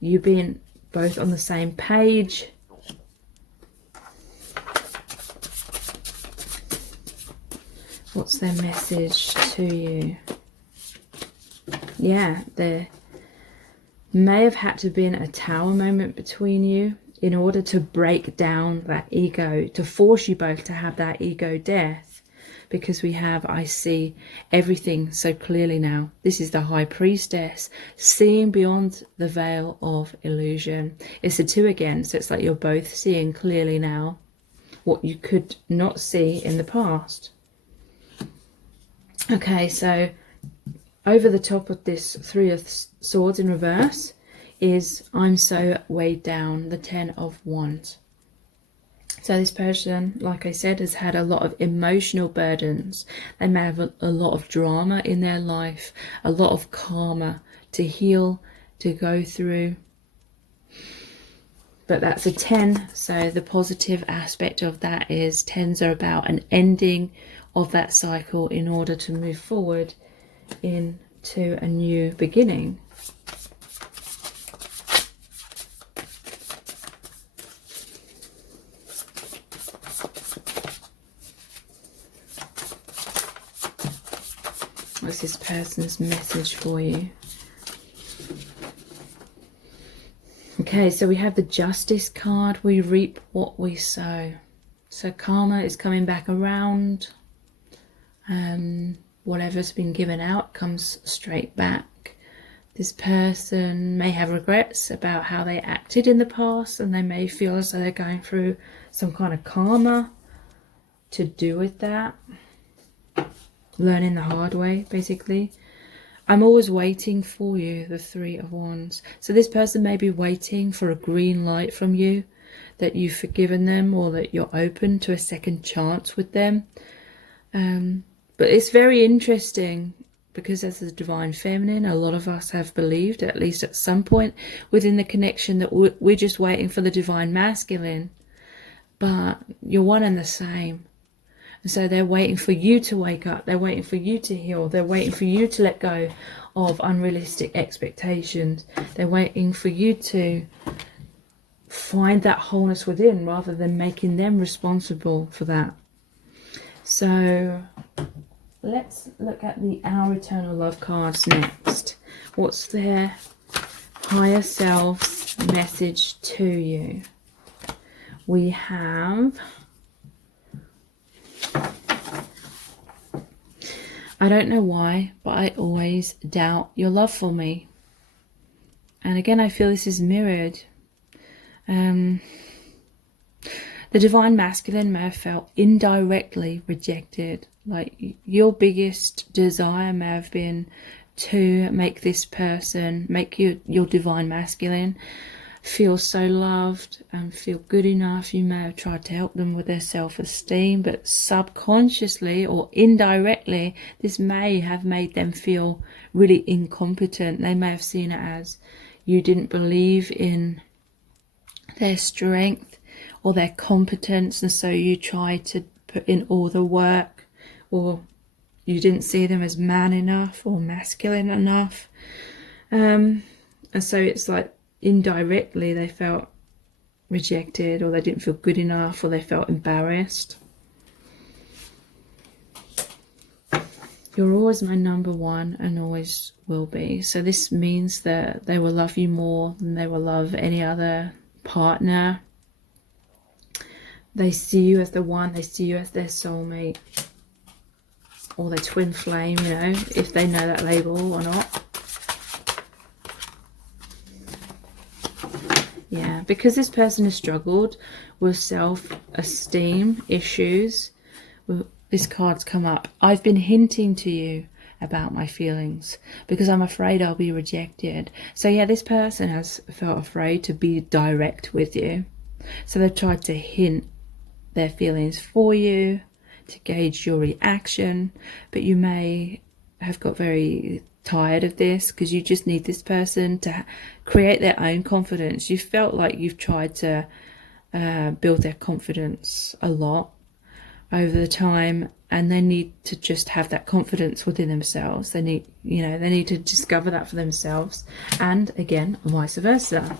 You being both on the same page. What's their message to you? Yeah, there may have had to be a tower moment between you in order to break down that ego, to force you both to have that ego death. Because we have, I see everything so clearly now. This is the High Priestess, seeing beyond the veil of illusion. It's the 2 again, so it's like you're both seeing clearly now what you could not see in the past. Okay, so over the top of this 3 of Swords in reverse is I'm so weighed down, the 10 of Wands. So this person, like I said, has had a lot of emotional burdens. They may have a lot of drama in their life, a lot of karma to heal, to go through. But that's a 10, so the positive aspect of that is 10s are about an ending of that cycle in order to move forward into a new beginning. What's this person's message for you? Okay, so we have the Justice card. We reap what we sow. So karma is coming back around. Whatever's been given out comes straight back. This person may have regrets about how they acted in the past, and they may feel as though they're going through some kind of karma to do with that. Learning the hard way, basically. I'm always waiting for you, the Three of Wands. So this person may be waiting for a green light from you, that you've forgiven them or that you're open to a second chance with them. But it's very interesting because as the Divine Feminine, a lot of us have believed, at least at some point within the connection, that we're just waiting for the Divine Masculine. But you're one and the same. And so they're waiting for you to wake up. They're waiting for you to heal. They're waiting for you to let go of unrealistic expectations. They're waiting for you to find that wholeness within rather than making them responsible for that. So let's look at the Our Eternal Love cards next. What's their higher self's message to you? We have... I don't know why, but I always doubt your love for me. And again, I feel this is mirrored. The Divine Masculine may have felt indirectly rejected. Like your biggest desire may have been to make this person, make your Divine Masculine, feel so loved and feel good enough. You may have tried to help them with their self-esteem, but subconsciously or indirectly, this may have made them feel really incompetent. They may have seen it as you didn't believe in their strength or their competence, and so you tried to put in all the work, or you didn't see them as man enough or masculine enough. And so it's like indirectly they felt rejected, or they didn't feel good enough, or they felt embarrassed. You're always my number one and always will be. So this means that they will love you more than they will love any other partner. They see you as the one, they see you as their soulmate or their twin flame, you know, if they know that label or not. Yeah, because this person has struggled with self-esteem issues, this card's come up. I've been hinting to you about my feelings because I'm afraid I'll be rejected. So yeah, this person has felt afraid to be direct with you. So they've tried to hint their feelings for you to gauge your reaction, but you may have got very tired of this because you just need this person to create their own confidence. You felt like you've tried to build their confidence a lot over the time, and they need to just have that confidence within themselves. They need, you know, they need to discover that for themselves, and again, vice versa.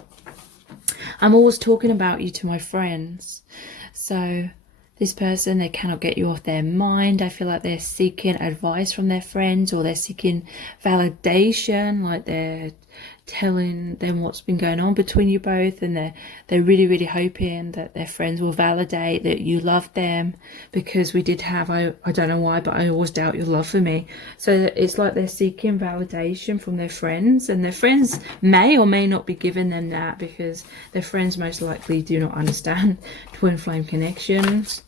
I'm always talking about you to my friends. So this person, they cannot get you off their mind. I feel like they're seeking advice from their friends, or they're seeking validation, like they're telling them what's been going on between you both, and they're really, really hoping that their friends will validate that you love them, because we did have, I don't know why, but I always doubt your love for me. So it's like they're seeking validation from their friends, and their friends may or may not be giving them that, because their friends most likely do not understand twin flame connections.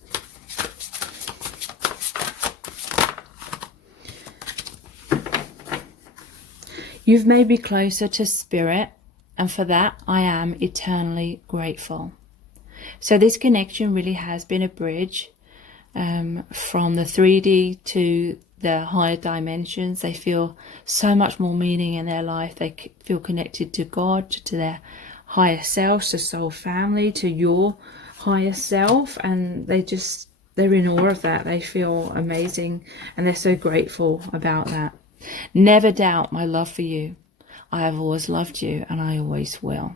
You've made me closer to spirit, and for that I am eternally grateful. So this connection really has been a bridge from the 3D to the higher dimensions. They feel so much more meaning in their life. They feel connected to God, to their higher self, to soul family, to your higher self, and they're in awe of that. They feel amazing, and they're so grateful about that. Never doubt my love for you. I have always loved you, and I always will.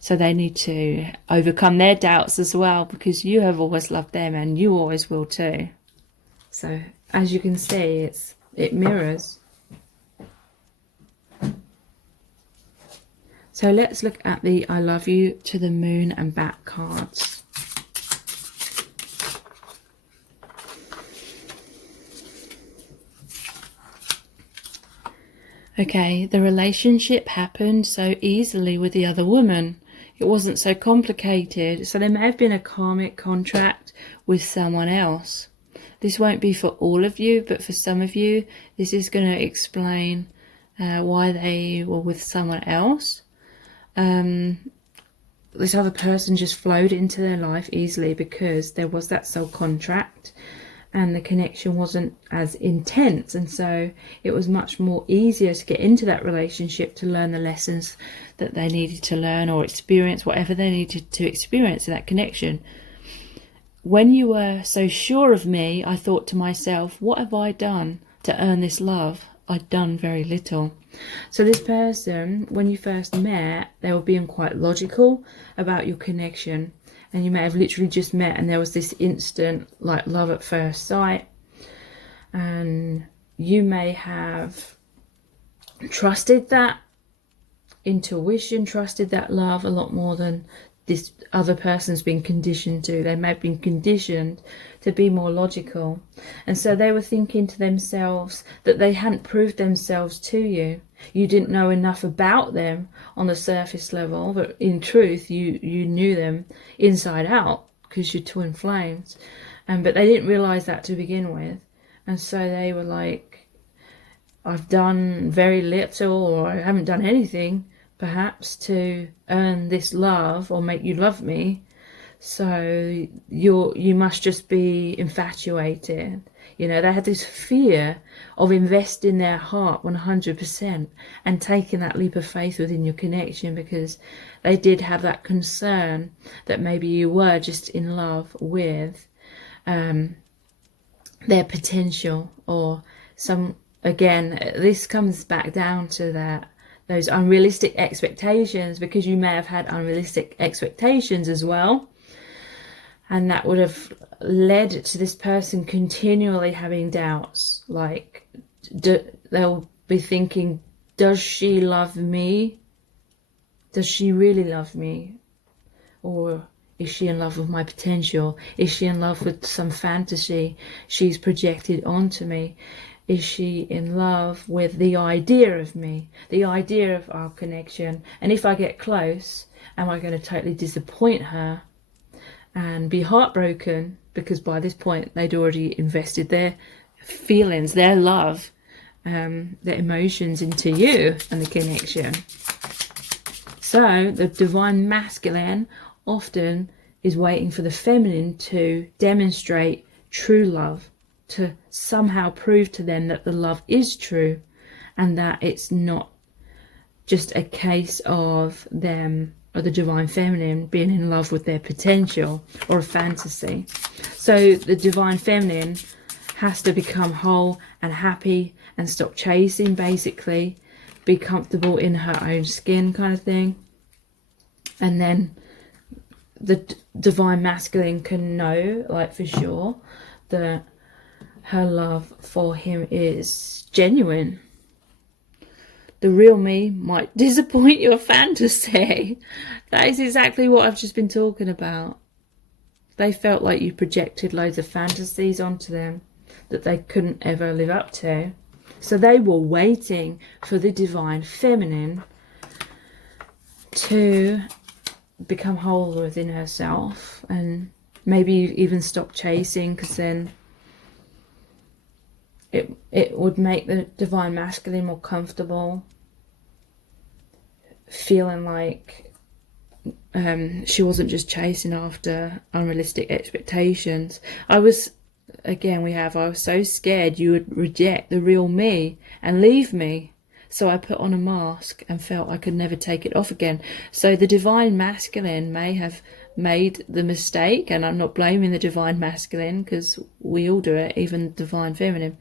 So they need to overcome their doubts as well, because you have always loved them and you always will too. So as you can see, it mirrors. So let's look at the I love you to the moon and back cards. Okay, the relationship happened so easily with the other woman. It wasn't so complicated. So there may have been a karmic contract with someone else. This won't be for all of you, but for some of you, this is going to explain why they were with someone else. This other person just flowed into their life easily because there was that soul contract and the connection wasn't as intense, and so it was much more easier to get into that relationship to learn the lessons that they needed to learn or experience whatever they needed to experience in that connection. When you were so sure of me, I thought to myself, what have I done to earn this love? I'd done very little. So this person, when you first met, they were being quite logical about your connection, and you may have literally just met and there was this instant like love at first sight, and you may have trusted that intuition, trusted that love a lot more than this other person's been conditioned to. They may have been conditioned to be more logical, and so they were thinking to themselves that they hadn't proved themselves to you. You didn't know enough about them on the surface level, but in truth you knew them inside out because you're twin flames. But they didn't realize that to begin with, and so they were like, I've done very little, or I haven't done anything perhaps to earn this love or make you love me, so you must just be infatuated. You know, they had this fear of investing their heart 100% and taking that leap of faith within your connection, because they did have that concern that maybe you were just in love with their potential, or some, again, this comes back down to that, those unrealistic expectations, because you may have had unrealistic expectations as well. And that would have led to this person continually having doubts. Like, they'll be thinking, does she love me? Does she really love me? Or is she in love with my potential? Is she in love with some fantasy she's projected onto me? Is she in love with the idea of me, the idea of our connection? And if I get close, am I going to totally disappoint her and be heartbroken, because by this point they'd already invested their feelings, their love, their emotions into you and the connection. So the divine masculine often is waiting for the feminine to demonstrate true love, to somehow prove to them that the love is true and that it's not just a case of them, or the divine feminine, being in love with their potential or a fantasy. So the divine feminine has to become whole and happy and stop chasing, basically be comfortable in her own skin kind of thing. And then the divine masculine can know, like for sure, that her love for him is genuine. The real me might disappoint your fantasy. That is exactly what I've just been talking about. They felt like you projected loads of fantasies onto them that they couldn't ever live up to. So they were waiting for the divine feminine to become whole within herself, and maybe even stop chasing, because then it would make the divine masculine more comfortable, feeling like she wasn't just chasing after unrealistic expectations. I was so scared you would reject the real me and leave me, so I put on a mask and felt I could never take it off again. So the divine masculine may have made the mistake, and I'm not blaming the divine masculine because we all do it, even divine feminine,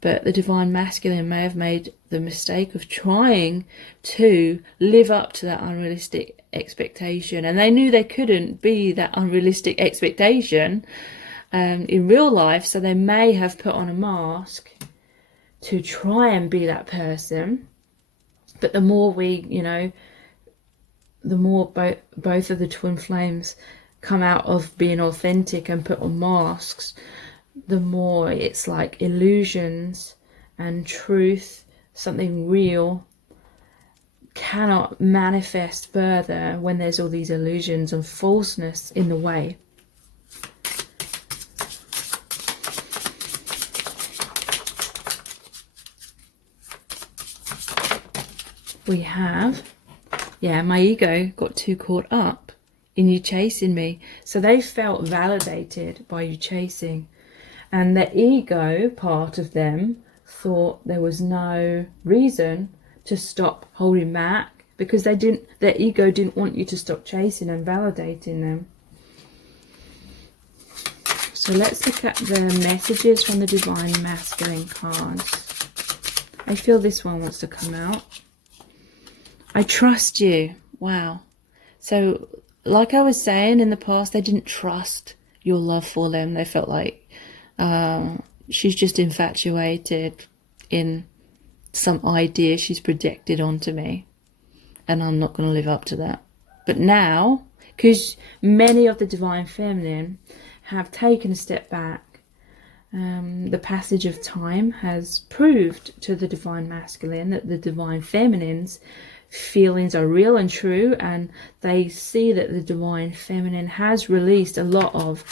but the divine masculine may have made the mistake of trying to live up to that unrealistic expectation, and they knew they couldn't be that unrealistic expectation in real life, so they may have put on a mask to try and be that person. But the more the more both of the twin flames come out of being authentic and put on masks, the more it's like illusions, and truth, something real, cannot manifest further when there's all these illusions and falseness in the way. we have, yeah, my ego got too caught up in you chasing me. So they felt validated by you chasing. And the ego part of them thought there was no reason to stop holding back, because their ego didn't want you to stop chasing and validating them. So let's look at the messages from the Divine Masculine cards. I feel this one wants to come out. I trust you. Wow. So like I was saying, in the past, they didn't trust your love for them. They felt like she's just infatuated in some idea she's projected onto me, and I'm not going to live up to that. But now, because many of the Divine Feminine have taken a step back, the passage of time has proved to the Divine Masculine that the Divine Feminine's feelings are real and true, and they see that the Divine Feminine has released a lot of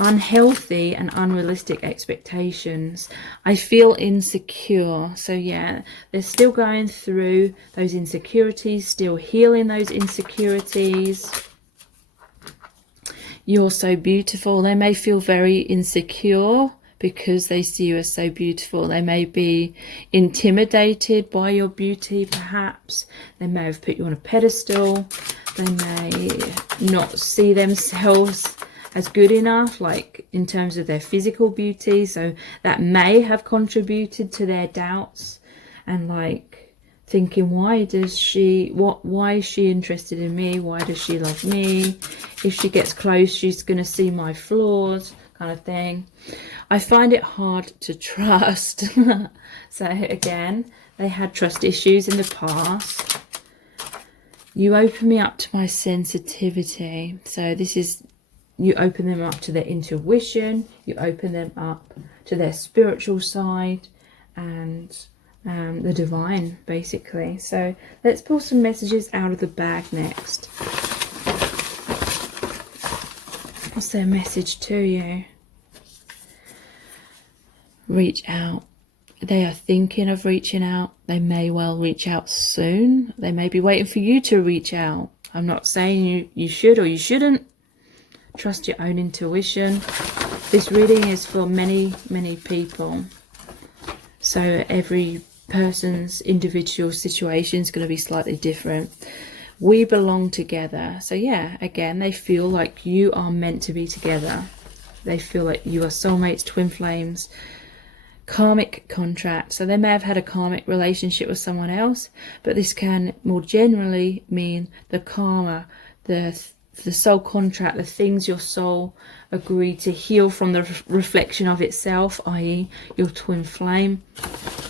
unhealthy and unrealistic expectations. I feel insecure. So yeah, they're still going through those insecurities, still healing those insecurities. You're so beautiful. They may feel very insecure because they see you as so beautiful. They may be intimidated by your beauty, perhaps. They may have put you on a pedestal. They may not see themselves as good enough, like in terms of their physical beauty. So that may have contributed to their doubts and like thinking, why is she interested in me? Why does she love me? If she gets close, she's going to see my flaws, kind of thing. I find it hard to trust. So again, they had trust issues in the past. You open me up to my sensitivity. So this is, you open them up to their intuition, you open them up to their spiritual side and the divine, basically. So let's pull some messages out of the bag next. What's their message to you? Reach out. They are thinking of reaching out. They may well reach out soon. They may be waiting for you to reach out. I'm not saying you should or you shouldn't. Trust your own intuition. This reading is for many, many people. So every person's individual situation is going to be slightly different. We belong together. So yeah, again, they feel like you are meant to be together. They feel like you are soulmates, twin flames, karmic contract. So they may have had a karmic relationship with someone else, but this can more generally mean the karma, the soul contract, the things your soul agreed to heal from the reflection of itself, i.e. your twin flame,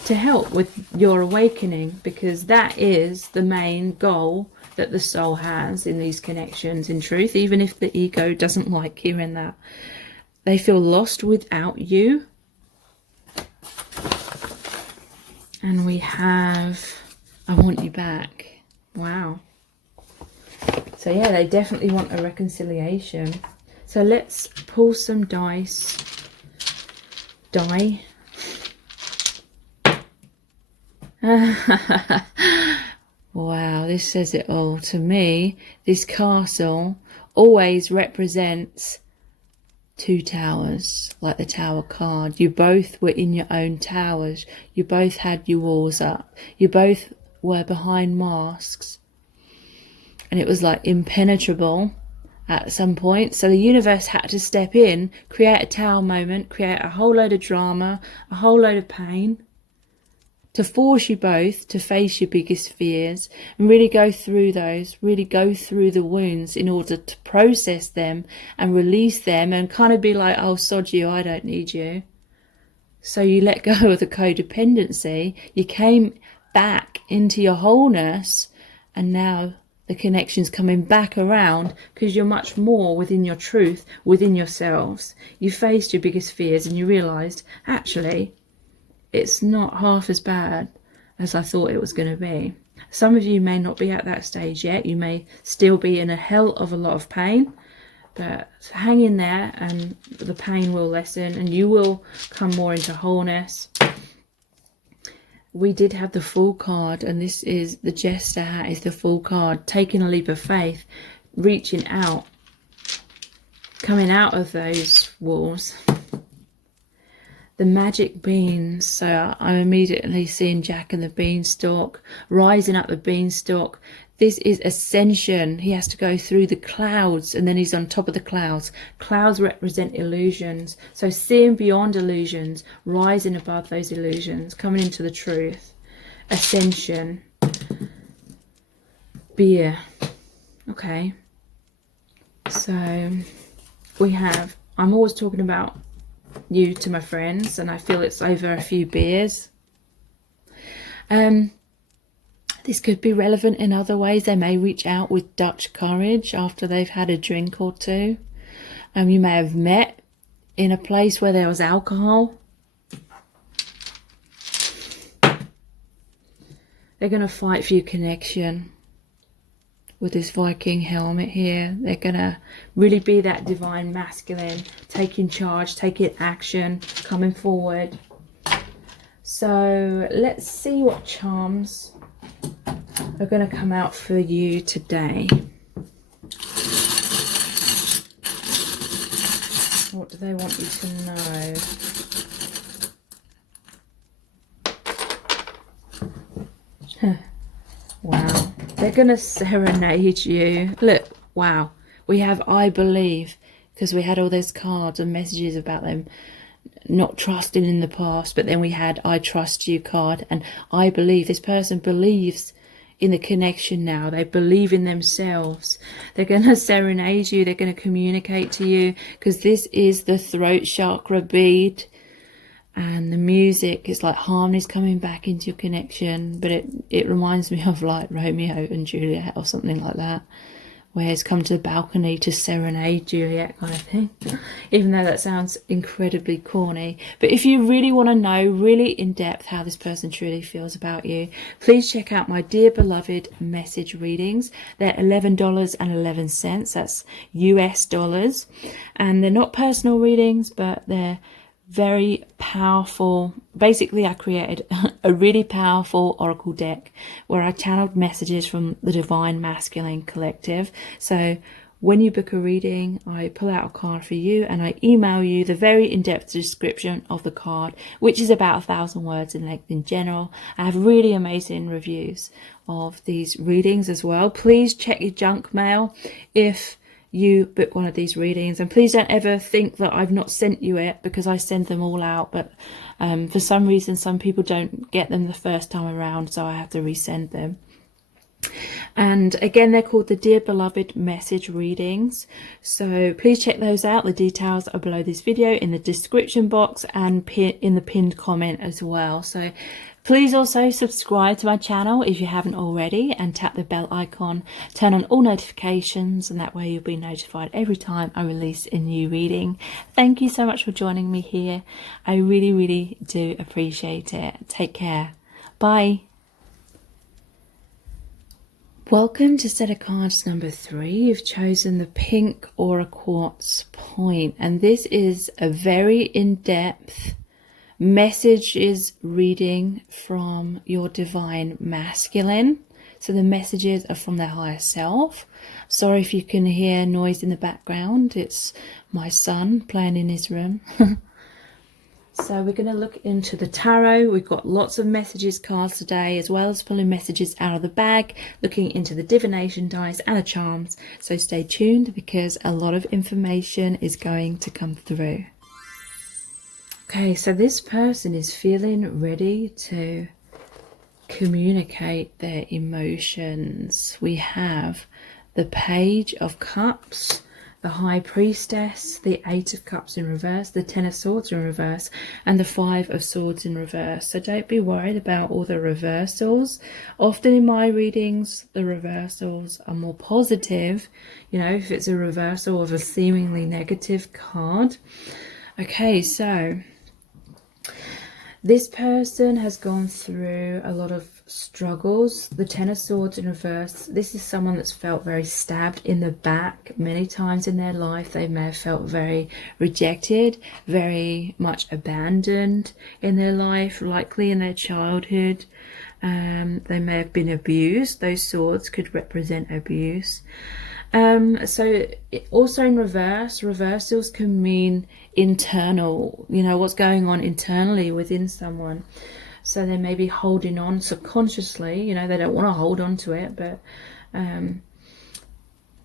to help with your awakening, because that is the main goal that the soul has in these connections, in truth, even if the ego doesn't like hearing that. They feel lost without you. And we have, I want you back. Wow. So yeah, they definitely want a reconciliation. So let's pull some dice. Wow, this says it all. To me, this castle always represents two towers, like the tower card. You both were in your own towers. You both had your walls up. You both were behind masks. And it was like impenetrable at some point. So the universe had to step in, create a tower moment, create a whole load of drama, a whole load of pain, to force you both to face your biggest fears and really go through those, really go through the wounds in order to process them and release them and kind of be like, oh, sod you, I don't need you. So you let go of the codependency, you came back into your wholeness, and now the connection's coming back around because you're much more within your truth, within yourselves. You faced your biggest fears and you realised, actually, it's not half as bad as I thought it was going to be. Some of you may not be at that stage yet. You may still be in a hell of a lot of pain, but hang in there and the pain will lessen and you will come more into wholeness. we did have the Fool card, and this is the Jester hat is the Fool card, taking a leap of faith, reaching out, coming out of those walls. The magic beans, so I'm immediately seeing Jack and the beanstalk, rising up the beanstalk. This is ascension. He has to go through the clouds, and then he's on top of the clouds. Clouds represent illusions, so seeing beyond illusions, rising above those illusions, coming into the truth. Ascension. Beer. Okay, so we have, I'm always talking about you to my friends, and I feel it's over a few beers. This could be relevant in other ways. They may reach out with Dutch courage after they've had a drink or two. You may have met in a place where there was alcohol. They're going to fight for your connection. With this Viking helmet here, they're gonna really be that divine masculine, taking charge, taking action, coming forward. So let's see what charms are gonna come out for you today. What do they want you to know? Wow. They're going to serenade you. Look, wow. We have I believe, because we had all those cards and messages about them not trusting in the past. But then we had I trust you card, and I believe. This person believes in the connection now. They believe in themselves. They're going to serenade you. They're going to communicate to you, because this is the throat chakra bead. And the music is like harmonies coming back into your connection. But it reminds me of like Romeo and Juliet or something like that, where he's come to the balcony to serenade Juliet kind of thing. Even though that sounds incredibly corny. But if you really want to know really in depth how this person truly feels about you, please check out my Dear Beloved message readings. They're $11.11. That's US dollars. And they're not personal readings, but they're very powerful. Basically, I created a really powerful oracle deck where I channeled messages from the Divine Masculine Collective. So when you book a reading, I pull out a card for you and I email you the very in-depth description of the card, which is about 1,000 words in length in general. I have really amazing reviews of these readings as well. Please check your junk mail if you book one of these readings, and please don't ever think that I've not sent you it, because I send them all out, but for some reason some people don't get them the first time around, so I have to resend them. And again, they're called the Dear Beloved message readings, so please check those out. The details are below this video in the description box and in the pinned comment as well. So please also subscribe to my channel if you haven't already, and tap the bell icon, turn on all notifications, and that way you'll be notified every time I release a new reading. Thank you so much for joining me here. I really, really do appreciate it. Take care. Bye. Welcome to set of cards number 3. You've chosen the pink Aura Quartz point, and this is a very in-depth messages reading from your Divine Masculine. So the messages are from their higher self. Sorry if you can hear noise in the background. It's my son playing in his room. So we're going to look into the tarot. We've got lots of messages cards today, as well as pulling messages out of the bag, looking into the divination dice and the charms. So stay tuned, because a lot of information is going to come through. Okay, so this person is feeling ready to communicate their emotions. We have the Page of Cups, the High Priestess, the 8 of Cups in reverse, the 10 of Swords in reverse, and the 5 of Swords in reverse. So don't be worried about all the reversals. Often in my readings, the reversals are more positive, you know, if it's a reversal of a seemingly negative card. Okay, so this person has gone through a lot of struggles. The Ten of Swords in reverse, this is someone that's felt very stabbed in the back many times in their life. They may have felt very rejected, very much abandoned in their life, likely in their childhood. They may have been abused. Those swords could represent abuse. So also in reverse, reversals can mean internal, you know, what's going on internally within someone. So they may be holding on subconsciously, you know, they don't want to hold on to it, but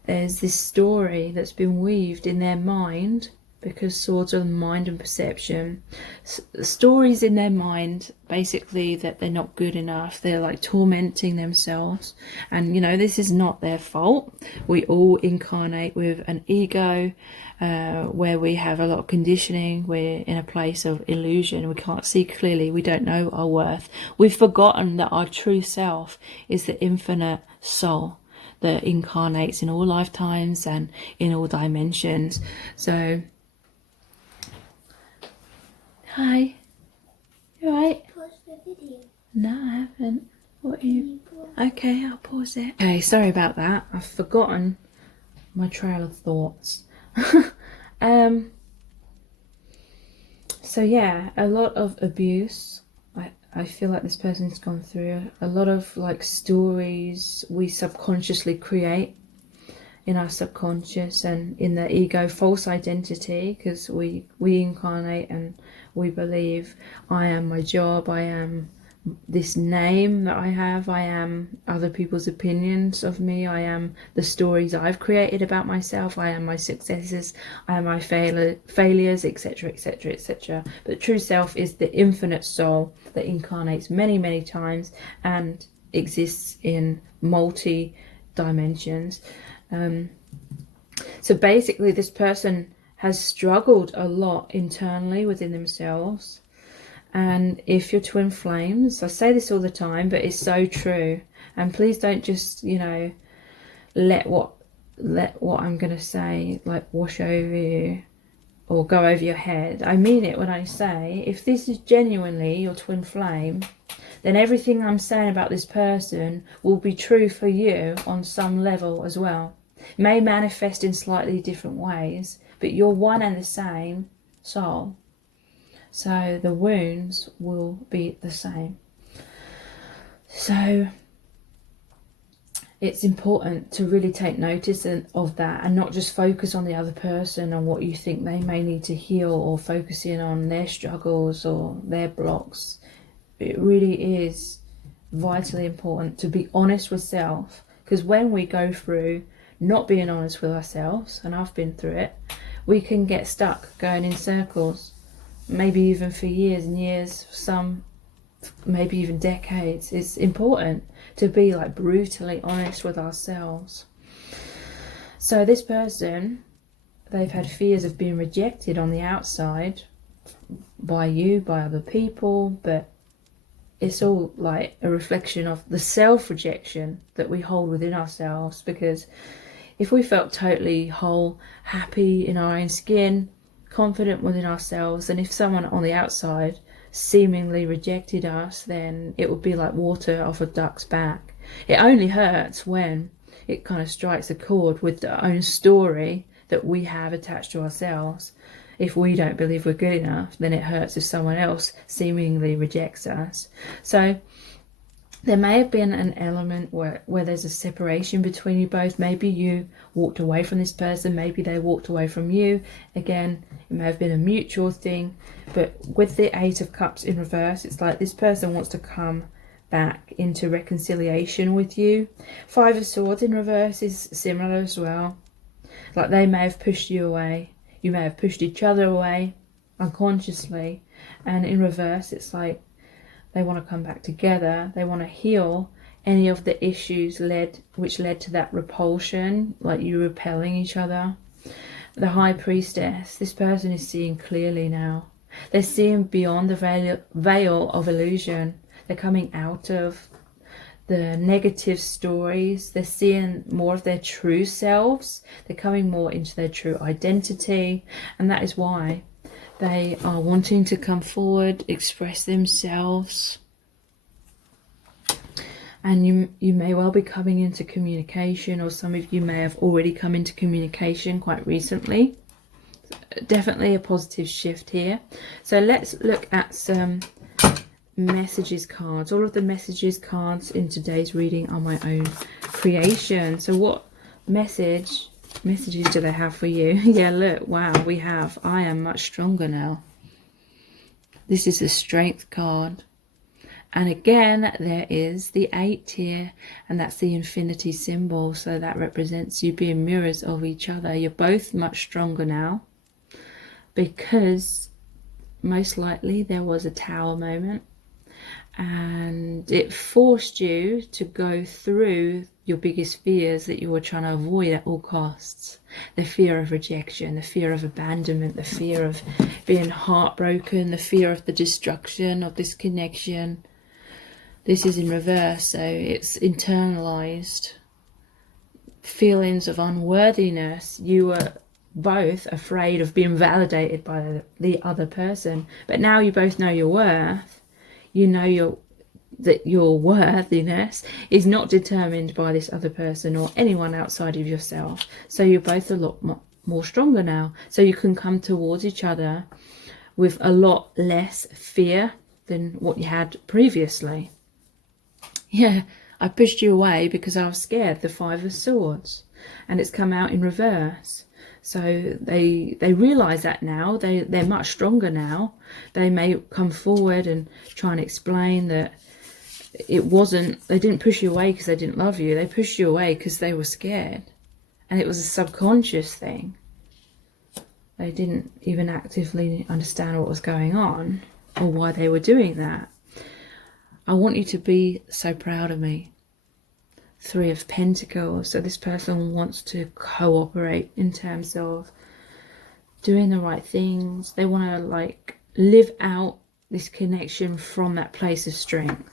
there's this story that's been weaved in their mind, because swords are mind and perception. Stories in their mind, basically, that they're not good enough. They're like tormenting themselves. And, you know, this is not their fault. We all incarnate with an ego where we have a lot of conditioning. We're in a place of illusion. We can't see clearly. We don't know our worth. We've forgotten that our true self is the infinite soul that incarnates in all lifetimes and in all dimensions. So, hi. You alright? Pause the video. No, I haven't. What are you? Okay, I'll pause it. Okay, sorry about that. I've forgotten my trail of thoughts. So yeah, a lot of abuse. I feel like this person's gone through a lot of like stories we subconsciously create in our subconscious and in the ego, false identity, because we incarnate and we believe I am my job, I am this name that I have, I am other people's opinions of me, I am the stories I've created about myself, I am my successes, I am my failures, etc, etc, etc. But true self is the infinite soul that incarnates many, many times and exists in multi dimensions. So basically this person has struggled a lot internally within themselves. And if you're twin flames, I say this all the time, but it's so true. And please don't just, you know, let what I'm going to say like wash over you or go over your head. I mean it when I say, if this is genuinely your twin flame, then everything I'm saying about this person will be true for you on some level as well. It may manifest in slightly different ways, but you're one and the same soul. So the wounds will be the same. So it's important to really take notice of that and not just focus on the other person and what you think they may need to heal, or focusing on their struggles or their blocks. It really is vitally important to be honest with self, because when we go through not being honest with ourselves, and I've been through it, we can get stuck going in circles. Maybe even for years and years, some maybe even decades. It's important to be like brutally honest with ourselves. So this person, they've had fears of being rejected on the outside by you, by other people, but it's all like a reflection of the self-rejection that we hold within ourselves. Because if we felt totally whole, happy in our own skin, confident within ourselves, and if someone on the outside seemingly rejected us, then it would be like water off a duck's back. It only hurts when it kind of strikes a chord with the own story that we have attached to ourselves. If we don't believe we're good enough, then it hurts if someone else seemingly rejects us. So there may have been an element where there's a separation between you both. Maybe you walked away from this person, maybe they walked away from you. Again, it may have been a mutual thing. But with the Eight of Cups in reverse, it's like this person wants to come back into reconciliation with you. Five of Swords in reverse is similar as well. Like they may have pushed you away. You may have pushed each other away unconsciously. And in reverse, it's like they want to come back together. They want to heal any of the issues which led to that repulsion, like you repelling each other. The High Priestess, this person is seeing clearly now. They're seeing beyond the veil of illusion. They're coming out of the negative stories. They're seeing more of their true selves. They're coming more into their true identity. And that is why they are wanting to come forward, express themselves. And you may well be coming into communication, or some of you may have already come into communication quite recently. Definitely a positive shift here. So let's look at some messages cards. All of the messages cards in today's reading are my own creation. So what messages do they have for you? Yeah, look, wow, we have I am much stronger now. This is the Strength card. And again, there is the 8 here, and that's the infinity symbol. So that represents you being mirrors of each other. You're both much stronger now, because most likely there was a tower moment, and it forced you to go through your biggest fears that you were trying to avoid at all costs. The fear of rejection, the fear of abandonment, the fear of being heartbroken, the fear of the destruction of this connection. This is in reverse, so it's internalized feelings of unworthiness. You were both afraid of being validated by the other person, but now you both know your worth. You know that your worthiness is not determined by this other person or anyone outside of yourself. So you're both a lot more stronger now. So you can come towards each other with a lot less fear than what you had previously. Yeah, I pushed you away because I was scared, the 5 of Swords, and it's come out in reverse. So they realise that now. They're much stronger now. They may come forward and try and explain that it wasn't, they didn't push you away because they didn't love you. They pushed you away because they were scared. And it was a subconscious thing. They didn't even actively understand what was going on or why they were doing that. I want you to be so proud of me. 3 of Pentacles. So this person wants to cooperate in terms of doing the right things. They want to like live out this connection from that place of strength.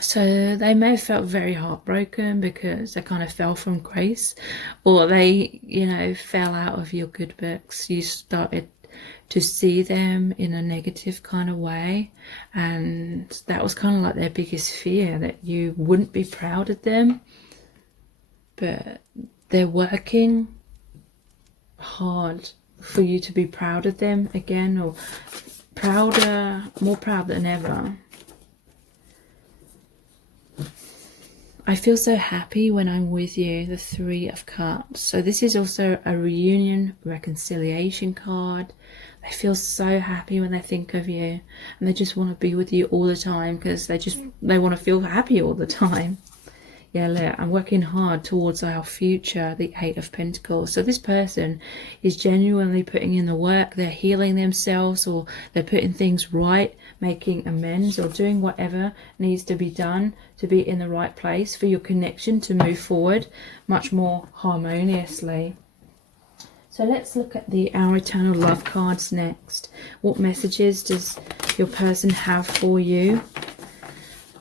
So they may have felt very heartbroken because they kind of fell from grace, or they, you know, fell out of your good books. You started to see them in a negative kind of way, and that was kind of like their biggest fear, that you wouldn't be proud of them. But they're working hard for you to be proud of them again, or prouder, more proud than ever. I feel so happy when I'm with you, the 3 of Cups. So this is also a reunion, reconciliation card. They feel so happy when they think of you, and they just want to be with you all the time because they want to feel happy all the time. Yeah, look, I'm working hard towards our future, the 8 of Pentacles. So this person is genuinely putting in the work. They're healing themselves, or they're putting things right, making amends, or doing whatever needs to be done to be in the right place for your connection to move forward much more harmoniously. So let's look at our Eternal Love cards next. What messages does your person have for you?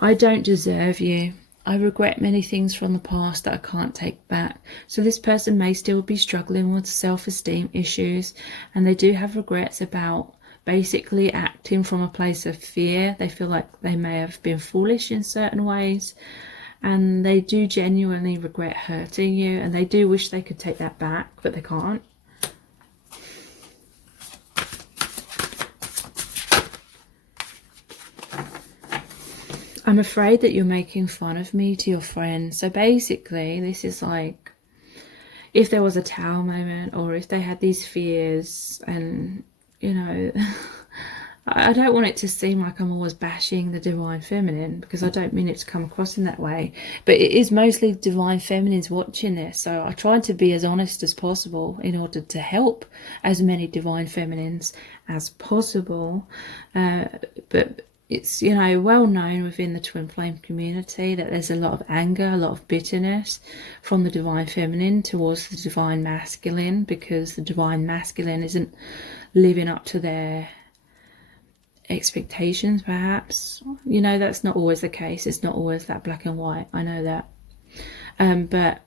I don't deserve you. I regret many things from the past that I can't take back. So this person may still be struggling with self-esteem issues, and they do have regrets about basically acting from a place of fear. They feel like they may have been foolish in certain ways, and they do genuinely regret hurting you, and they do wish they could take that back, but they can't. I'm afraid that you're making fun of me to your friends. So basically, this is like if there was a tower moment, or if they had these fears, and, you know, I don't want it to seem like I'm always bashing the Divine Feminine, because I don't mean it to come across in that way. But it is mostly Divine Feminines watching this. So I tried to be as honest as possible in order to help as many Divine Feminines as possible. But it's, you know, well known within the twin flame community that there's a lot of anger, a lot of bitterness from the Divine Feminine towards the Divine Masculine, because the Divine Masculine isn't living up to their expectations, perhaps. You know, that's not always the case. It's not always that black and white. I know that. But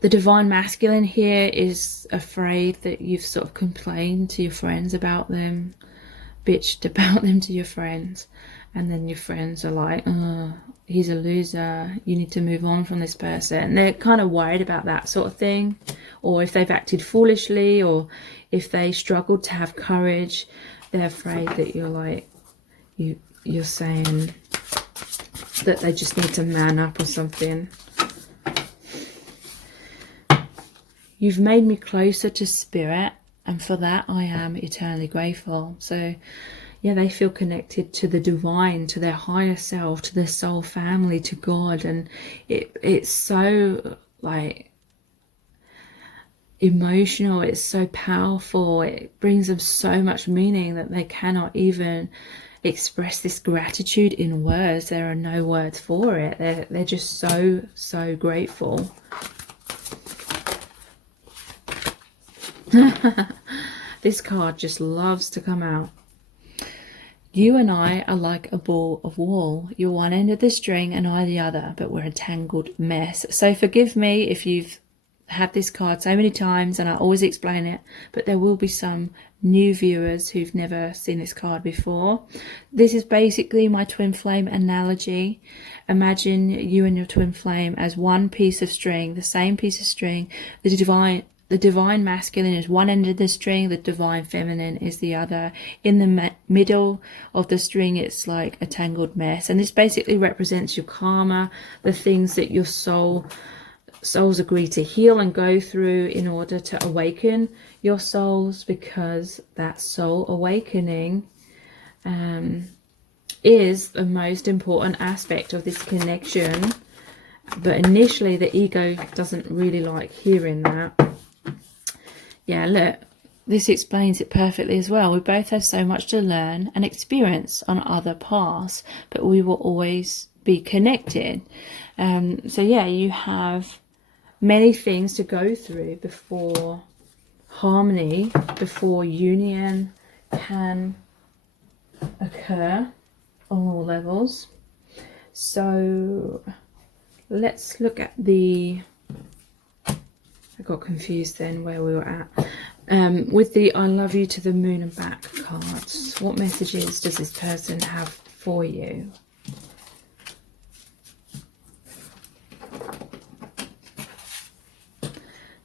the Divine Masculine here is afraid that you've sort of complained to your friends about them. bitched about them to your friends, and then your friends are like, oh, he's a loser, you need to move on from this person. And they're kind of worried about that sort of thing, or if they've acted foolishly, or if they struggled to have courage, they're afraid that you're like, you're saying that they just need to man up or something. You've made me closer to spirit, and for that I am eternally grateful. So yeah, they feel connected to the divine, to their higher self, to their soul family, to God. And it's so like emotional, it's so powerful, it brings them so much meaning that they cannot even express this gratitude in words. There are no words for it. They're just so grateful. This card just loves to come out. You and I are like a ball of wool. You're one end of the string and I the other, but we're a tangled mess. So forgive me if you've had this card so many times and I always explain it, but there will be some new viewers who've never seen this card before. This is basically my twin flame analogy. Imagine you and your twin flame as one piece of string, the same piece of string. The divine masculine is one end of the string, the divine feminine is the other. In the middle of the string, it's like a tangled mess. And this basically represents your karma, the things that your souls agree to heal and go through in order to awaken your souls, because that soul awakening is the most important aspect of this connection. But initially, the ego doesn't really like hearing that. Yeah, look, this explains it perfectly as well. We both have so much to learn and experience on other paths, but we will always be connected. So yeah, you have many things to go through before harmony, before union can occur on all levels. So let's look at the... I got confused then where we were at. With the I love you to the moon and back cards, what messages does this person have for you?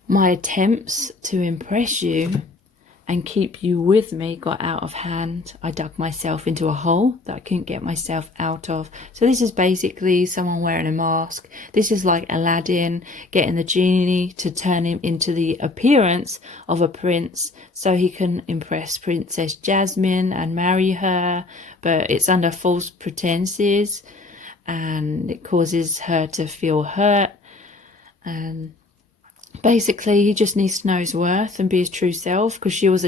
My attempts to impress you and keep you with me got out of hand. I dug myself into a hole that I couldn't get myself out of. So this is basically someone wearing a mask. This is like Aladdin getting the genie to turn him into the appearance of a prince so he can impress Princess Jasmine and marry her, but it's under false pretenses and it causes her to feel hurt. And basically, he just needs to know his worth and be his true self, because she was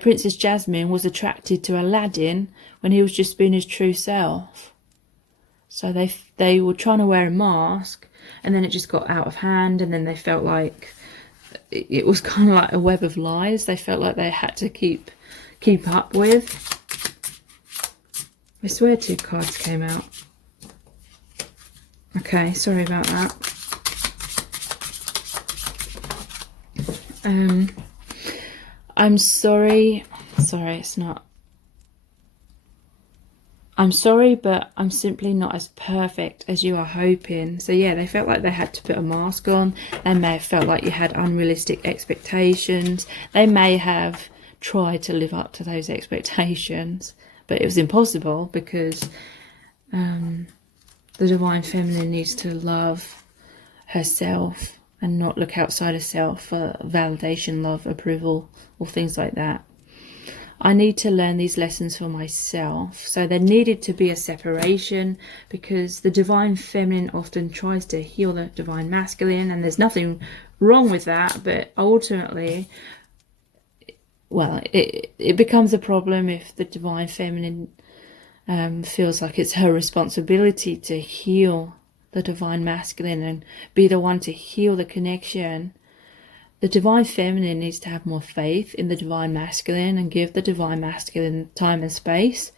Princess Jasmine was attracted to Aladdin when he was just being his true self. So they were trying to wear a mask, and then it just got out of hand, and then they felt like it was kind of like a web of lies. They felt like they had to keep up with. I swear 2 cards came out. Okay, sorry about that. I'm sorry, it's not. I'm sorry, but I'm simply not as perfect as you are hoping. So yeah, they felt like they had to put a mask on. They may have felt like you had unrealistic expectations. They may have tried to live up to those expectations, but it was impossible, because the divine feminine needs to love herself and not look outside herself for validation, love, approval, or things like that. I need to learn these lessons for myself. So there needed to be a separation, because the divine feminine often tries to heal the divine masculine, and there's nothing wrong with that, but ultimately, well, it becomes a problem if the divine feminine feels like it's her responsibility to heal the divine masculine and be the one to heal the connection. The divine feminine needs to have more faith in the divine masculine and give the divine masculine time and space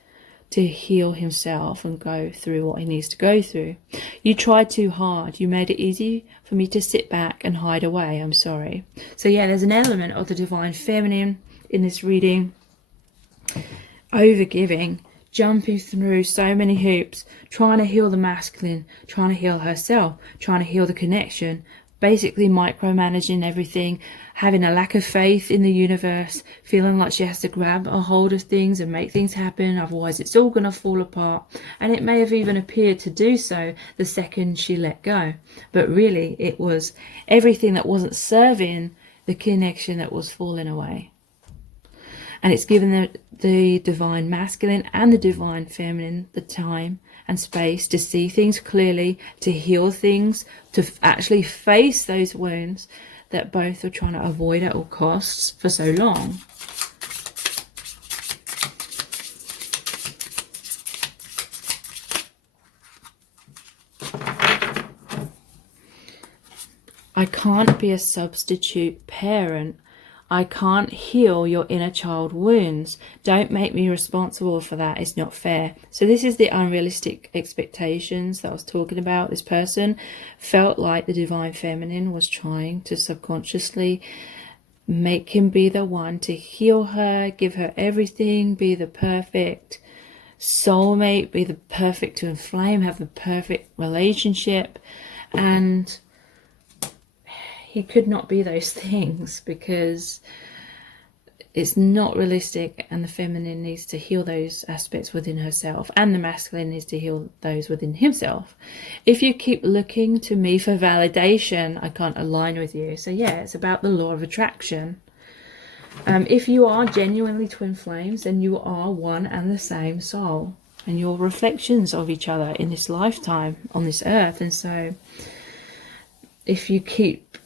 to heal himself and go through what he needs to go through. You tried too hard. You made it easy for me to sit back and hide away. I'm sorry. So yeah, there's an element of the divine feminine in this reading. overgiving, jumping through so many hoops, trying to heal the masculine, trying to heal herself, trying to heal the connection, basically micromanaging everything, having a lack of faith in the universe, feeling like she has to grab a hold of things and make things happen, otherwise it's all going to fall apart. And it may have even appeared to do so the second she let go, but really it was everything that wasn't serving the connection that was falling away. And it's given the divine masculine and the divine feminine the time and space to see things clearly, to heal things, to actually face those wounds that both were trying to avoid at all costs for so long. I can't be a substitute parent. I can't heal your inner child wounds. Don't make me responsible for that. It's not fair. So this is the unrealistic expectations that I was talking about. This person felt like the divine feminine was trying to subconsciously make him be the one to heal her, give her everything, be the perfect soulmate, be the perfect to inflame, have the perfect relationship. And he could not be those things because it's not realistic, and the feminine needs to heal those aspects within herself, and the masculine needs to heal those within himself. If you keep looking to me for validation, I can't align with you. So yeah, it's about the law of attraction. If you are genuinely twin flames, then you are one and the same soul, and you're reflections of each other in this lifetime on this earth. And so if you keep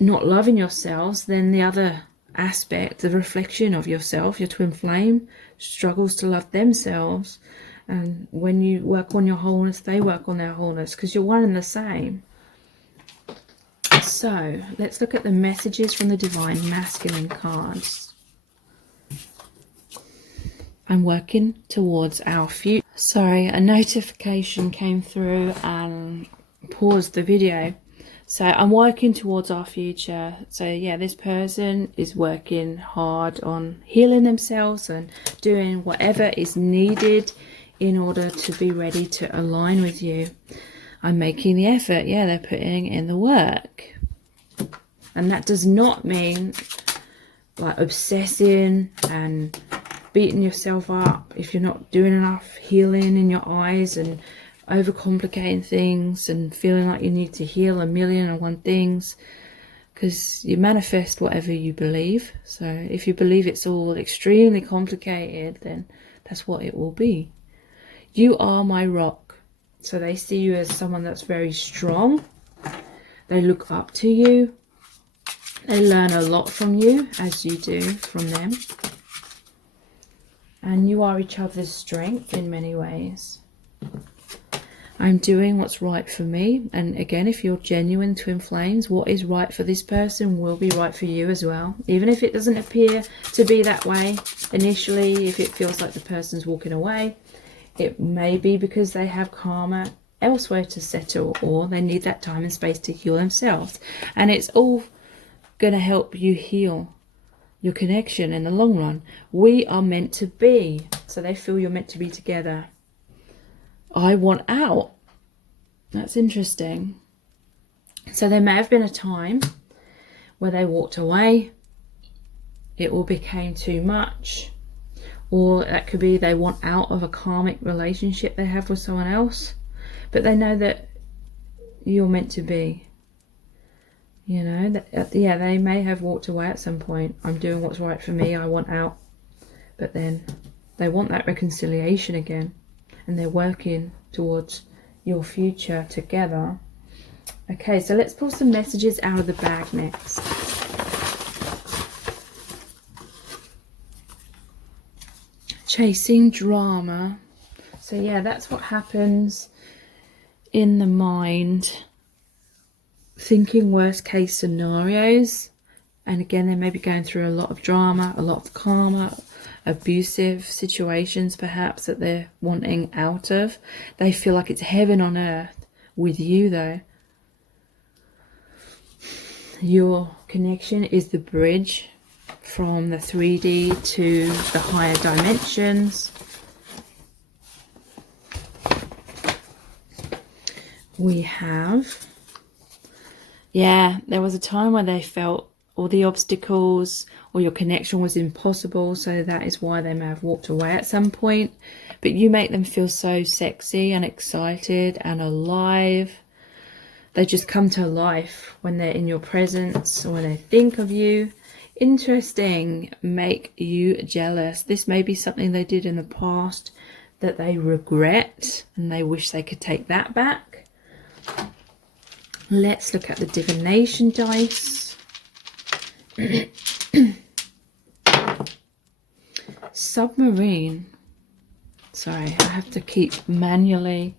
not loving yourselves, then the other aspect, the reflection of yourself, your twin flame, struggles to love themselves. And when you work on your wholeness, they work on their wholeness, because you're one and the same. So let's look at the messages from the divine masculine cards. I'm working towards our future. Sorry, a notification came through and paused the video. So I'm working towards our future. So yeah, this person is working hard on healing themselves and doing whatever is needed in order to be ready to align with you. I'm making the effort. Yeah, they're putting in the work. And that does not mean like obsessing and beating yourself up if you're not doing enough healing in your eyes and overcomplicating things and feeling like you need to heal 1,000,001 things, because you manifest whatever you believe. So if you believe it's all extremely complicated, then that's what it will be. You are my rock. So they see you as someone that's very strong. They look up to you. They learn a lot from you, as you do from them. And you are each other's strength in many ways. I'm doing what's right for me. And again, if you're genuine twin flames, what is right for this person will be right for you as well. Even if it doesn't appear to be that way initially, if it feels like the person's walking away, it may be because they have karma elsewhere to settle, or they need that time and space to heal themselves. And it's all going to help you heal your connection in the long run. We are meant to be. So they feel you're meant to be together. I want out. That's interesting. So there may have been a time where they walked away. It all became too much. Or that could be they want out of a karmic relationship they have with someone else. But they know that you're meant to be. You know, that, yeah, they may have walked away at some point. I'm doing what's right for me. I want out. But then they want that reconciliation again. And they're working towards your future together. Okay, so let's pull some messages out of the bag next. Chasing drama. So yeah, that's what happens in the mind. Thinking worst case scenarios. And again, they may be going through a lot of drama, a lot of karma, abusive situations perhaps that they're wanting out of. They feel like it's heaven on earth with you though. Your connection is the bridge from the 3D to the higher dimensions. We have, yeah, there was a time where they felt all the obstacles or your connection was impossible, so that is why they may have walked away at some point. But you make them feel so sexy and excited and alive. They just come to life when they're in your presence or when they think of you. Interesting, make you jealous. This may be something they did in the past that they regret and they wish they could take that back. Let's look at the divination dice. Submarine. Sorry, I have to keep manually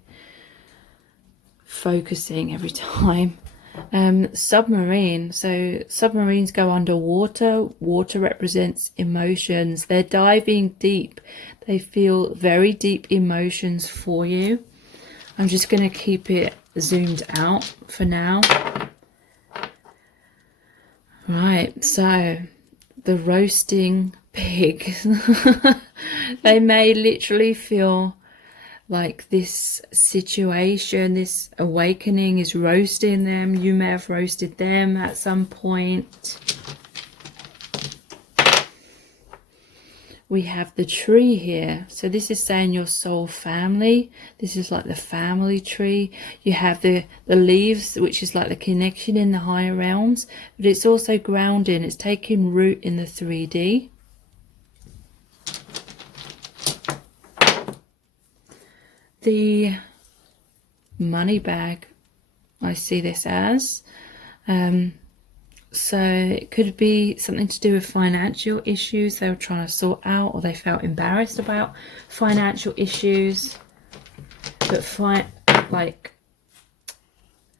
focusing every time. Submarine. So submarines go underwater. Water represents emotions. They're diving deep. They feel very deep emotions for you. I'm just going to keep it zoomed out for now. Right, so the roasting pig. They may literally feel like this situation, this awakening is roasting them. You may have roasted them at some point. We have the tree here. So this is saying your soul family. This is like the family tree. You have the leaves, which is like the connection in the higher realms. But it's also grounding. It's taking root in the 3D. The money bag, I see this as. So it could be something to do with financial issues they were trying to sort out, or they felt embarrassed about financial issues. But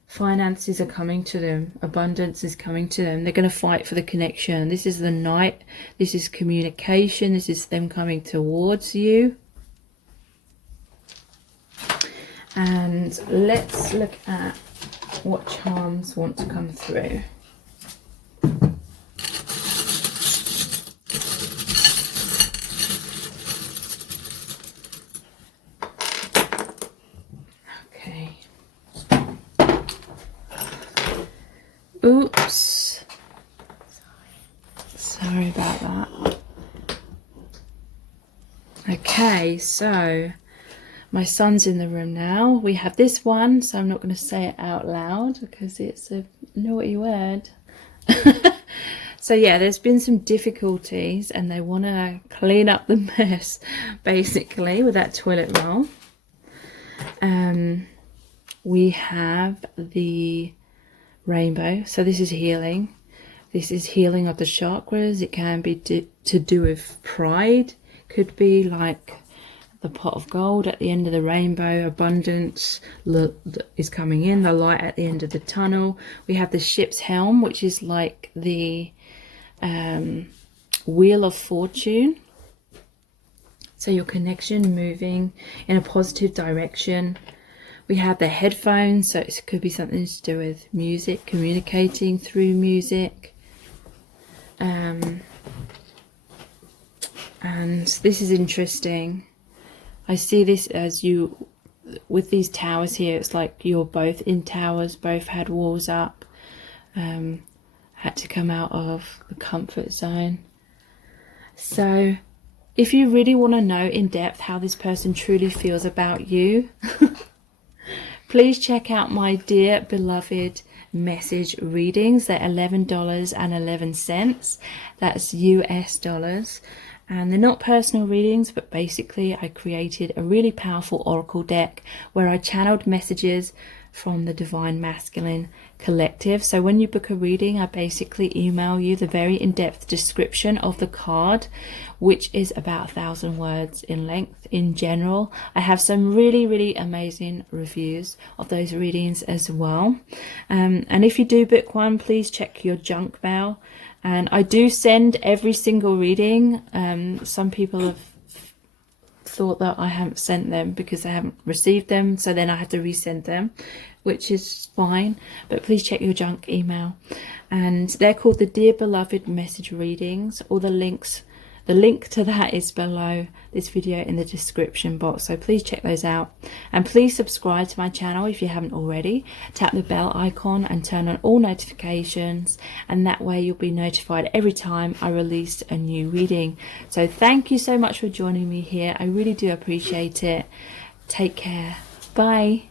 finances are coming to them. Abundance is coming to them. They're going to fight for the connection. This is the Knight. This is communication. This is them coming towards you. And let's look at what charms want to come through. Okay. Oops. Sorry about that. Okay, so my son's in the room now. We have this one, so I'm not going to say it out loud because it's a naughty word. So yeah, there's been some difficulties and they want to clean up the mess, basically, with that toilet roll. We have the rainbow. So this is healing. This is healing of the chakras. It can be to do with pride. Could be like the pot of gold at the end of the rainbow. Abundance is coming in. The light at the end of the tunnel. We have the ship's helm, which is like the wheel of fortune. So your connection moving in a positive direction. We have the headphones, so it could be something to do with music, communicating through music. And this is interesting. I see this as you, with these towers here, it's like you're both in towers, both had walls up, had to come out of the comfort zone. So if you really want to know in depth how this person truly feels about you, please check out my Dear Beloved message readings. They're $11.11. That's US dollars. And they're not personal readings, but basically I created a really powerful oracle deck where I channeled messages from the Divine Masculine Collective. So when you book a reading, I basically email you the very in-depth description of the card, which is about 1,000 words in length in general. I have some really amazing reviews of those readings as well. And if you do book one, please check your junk mail. And I do send every single reading. Some people have thought that I haven't sent them because I haven't received them, so then I had to resend them, which is fine, but please check your junk email. And they're called the Dear Beloved message readings. All the links, the link to that is below this video in the description box, so please check those out. And please subscribe to my channel if you haven't already. Tap the bell icon and turn on all notifications, and that way you'll be notified every time I release a new reading. So thank you so much for joining me here. I really do appreciate it. Take care. Bye.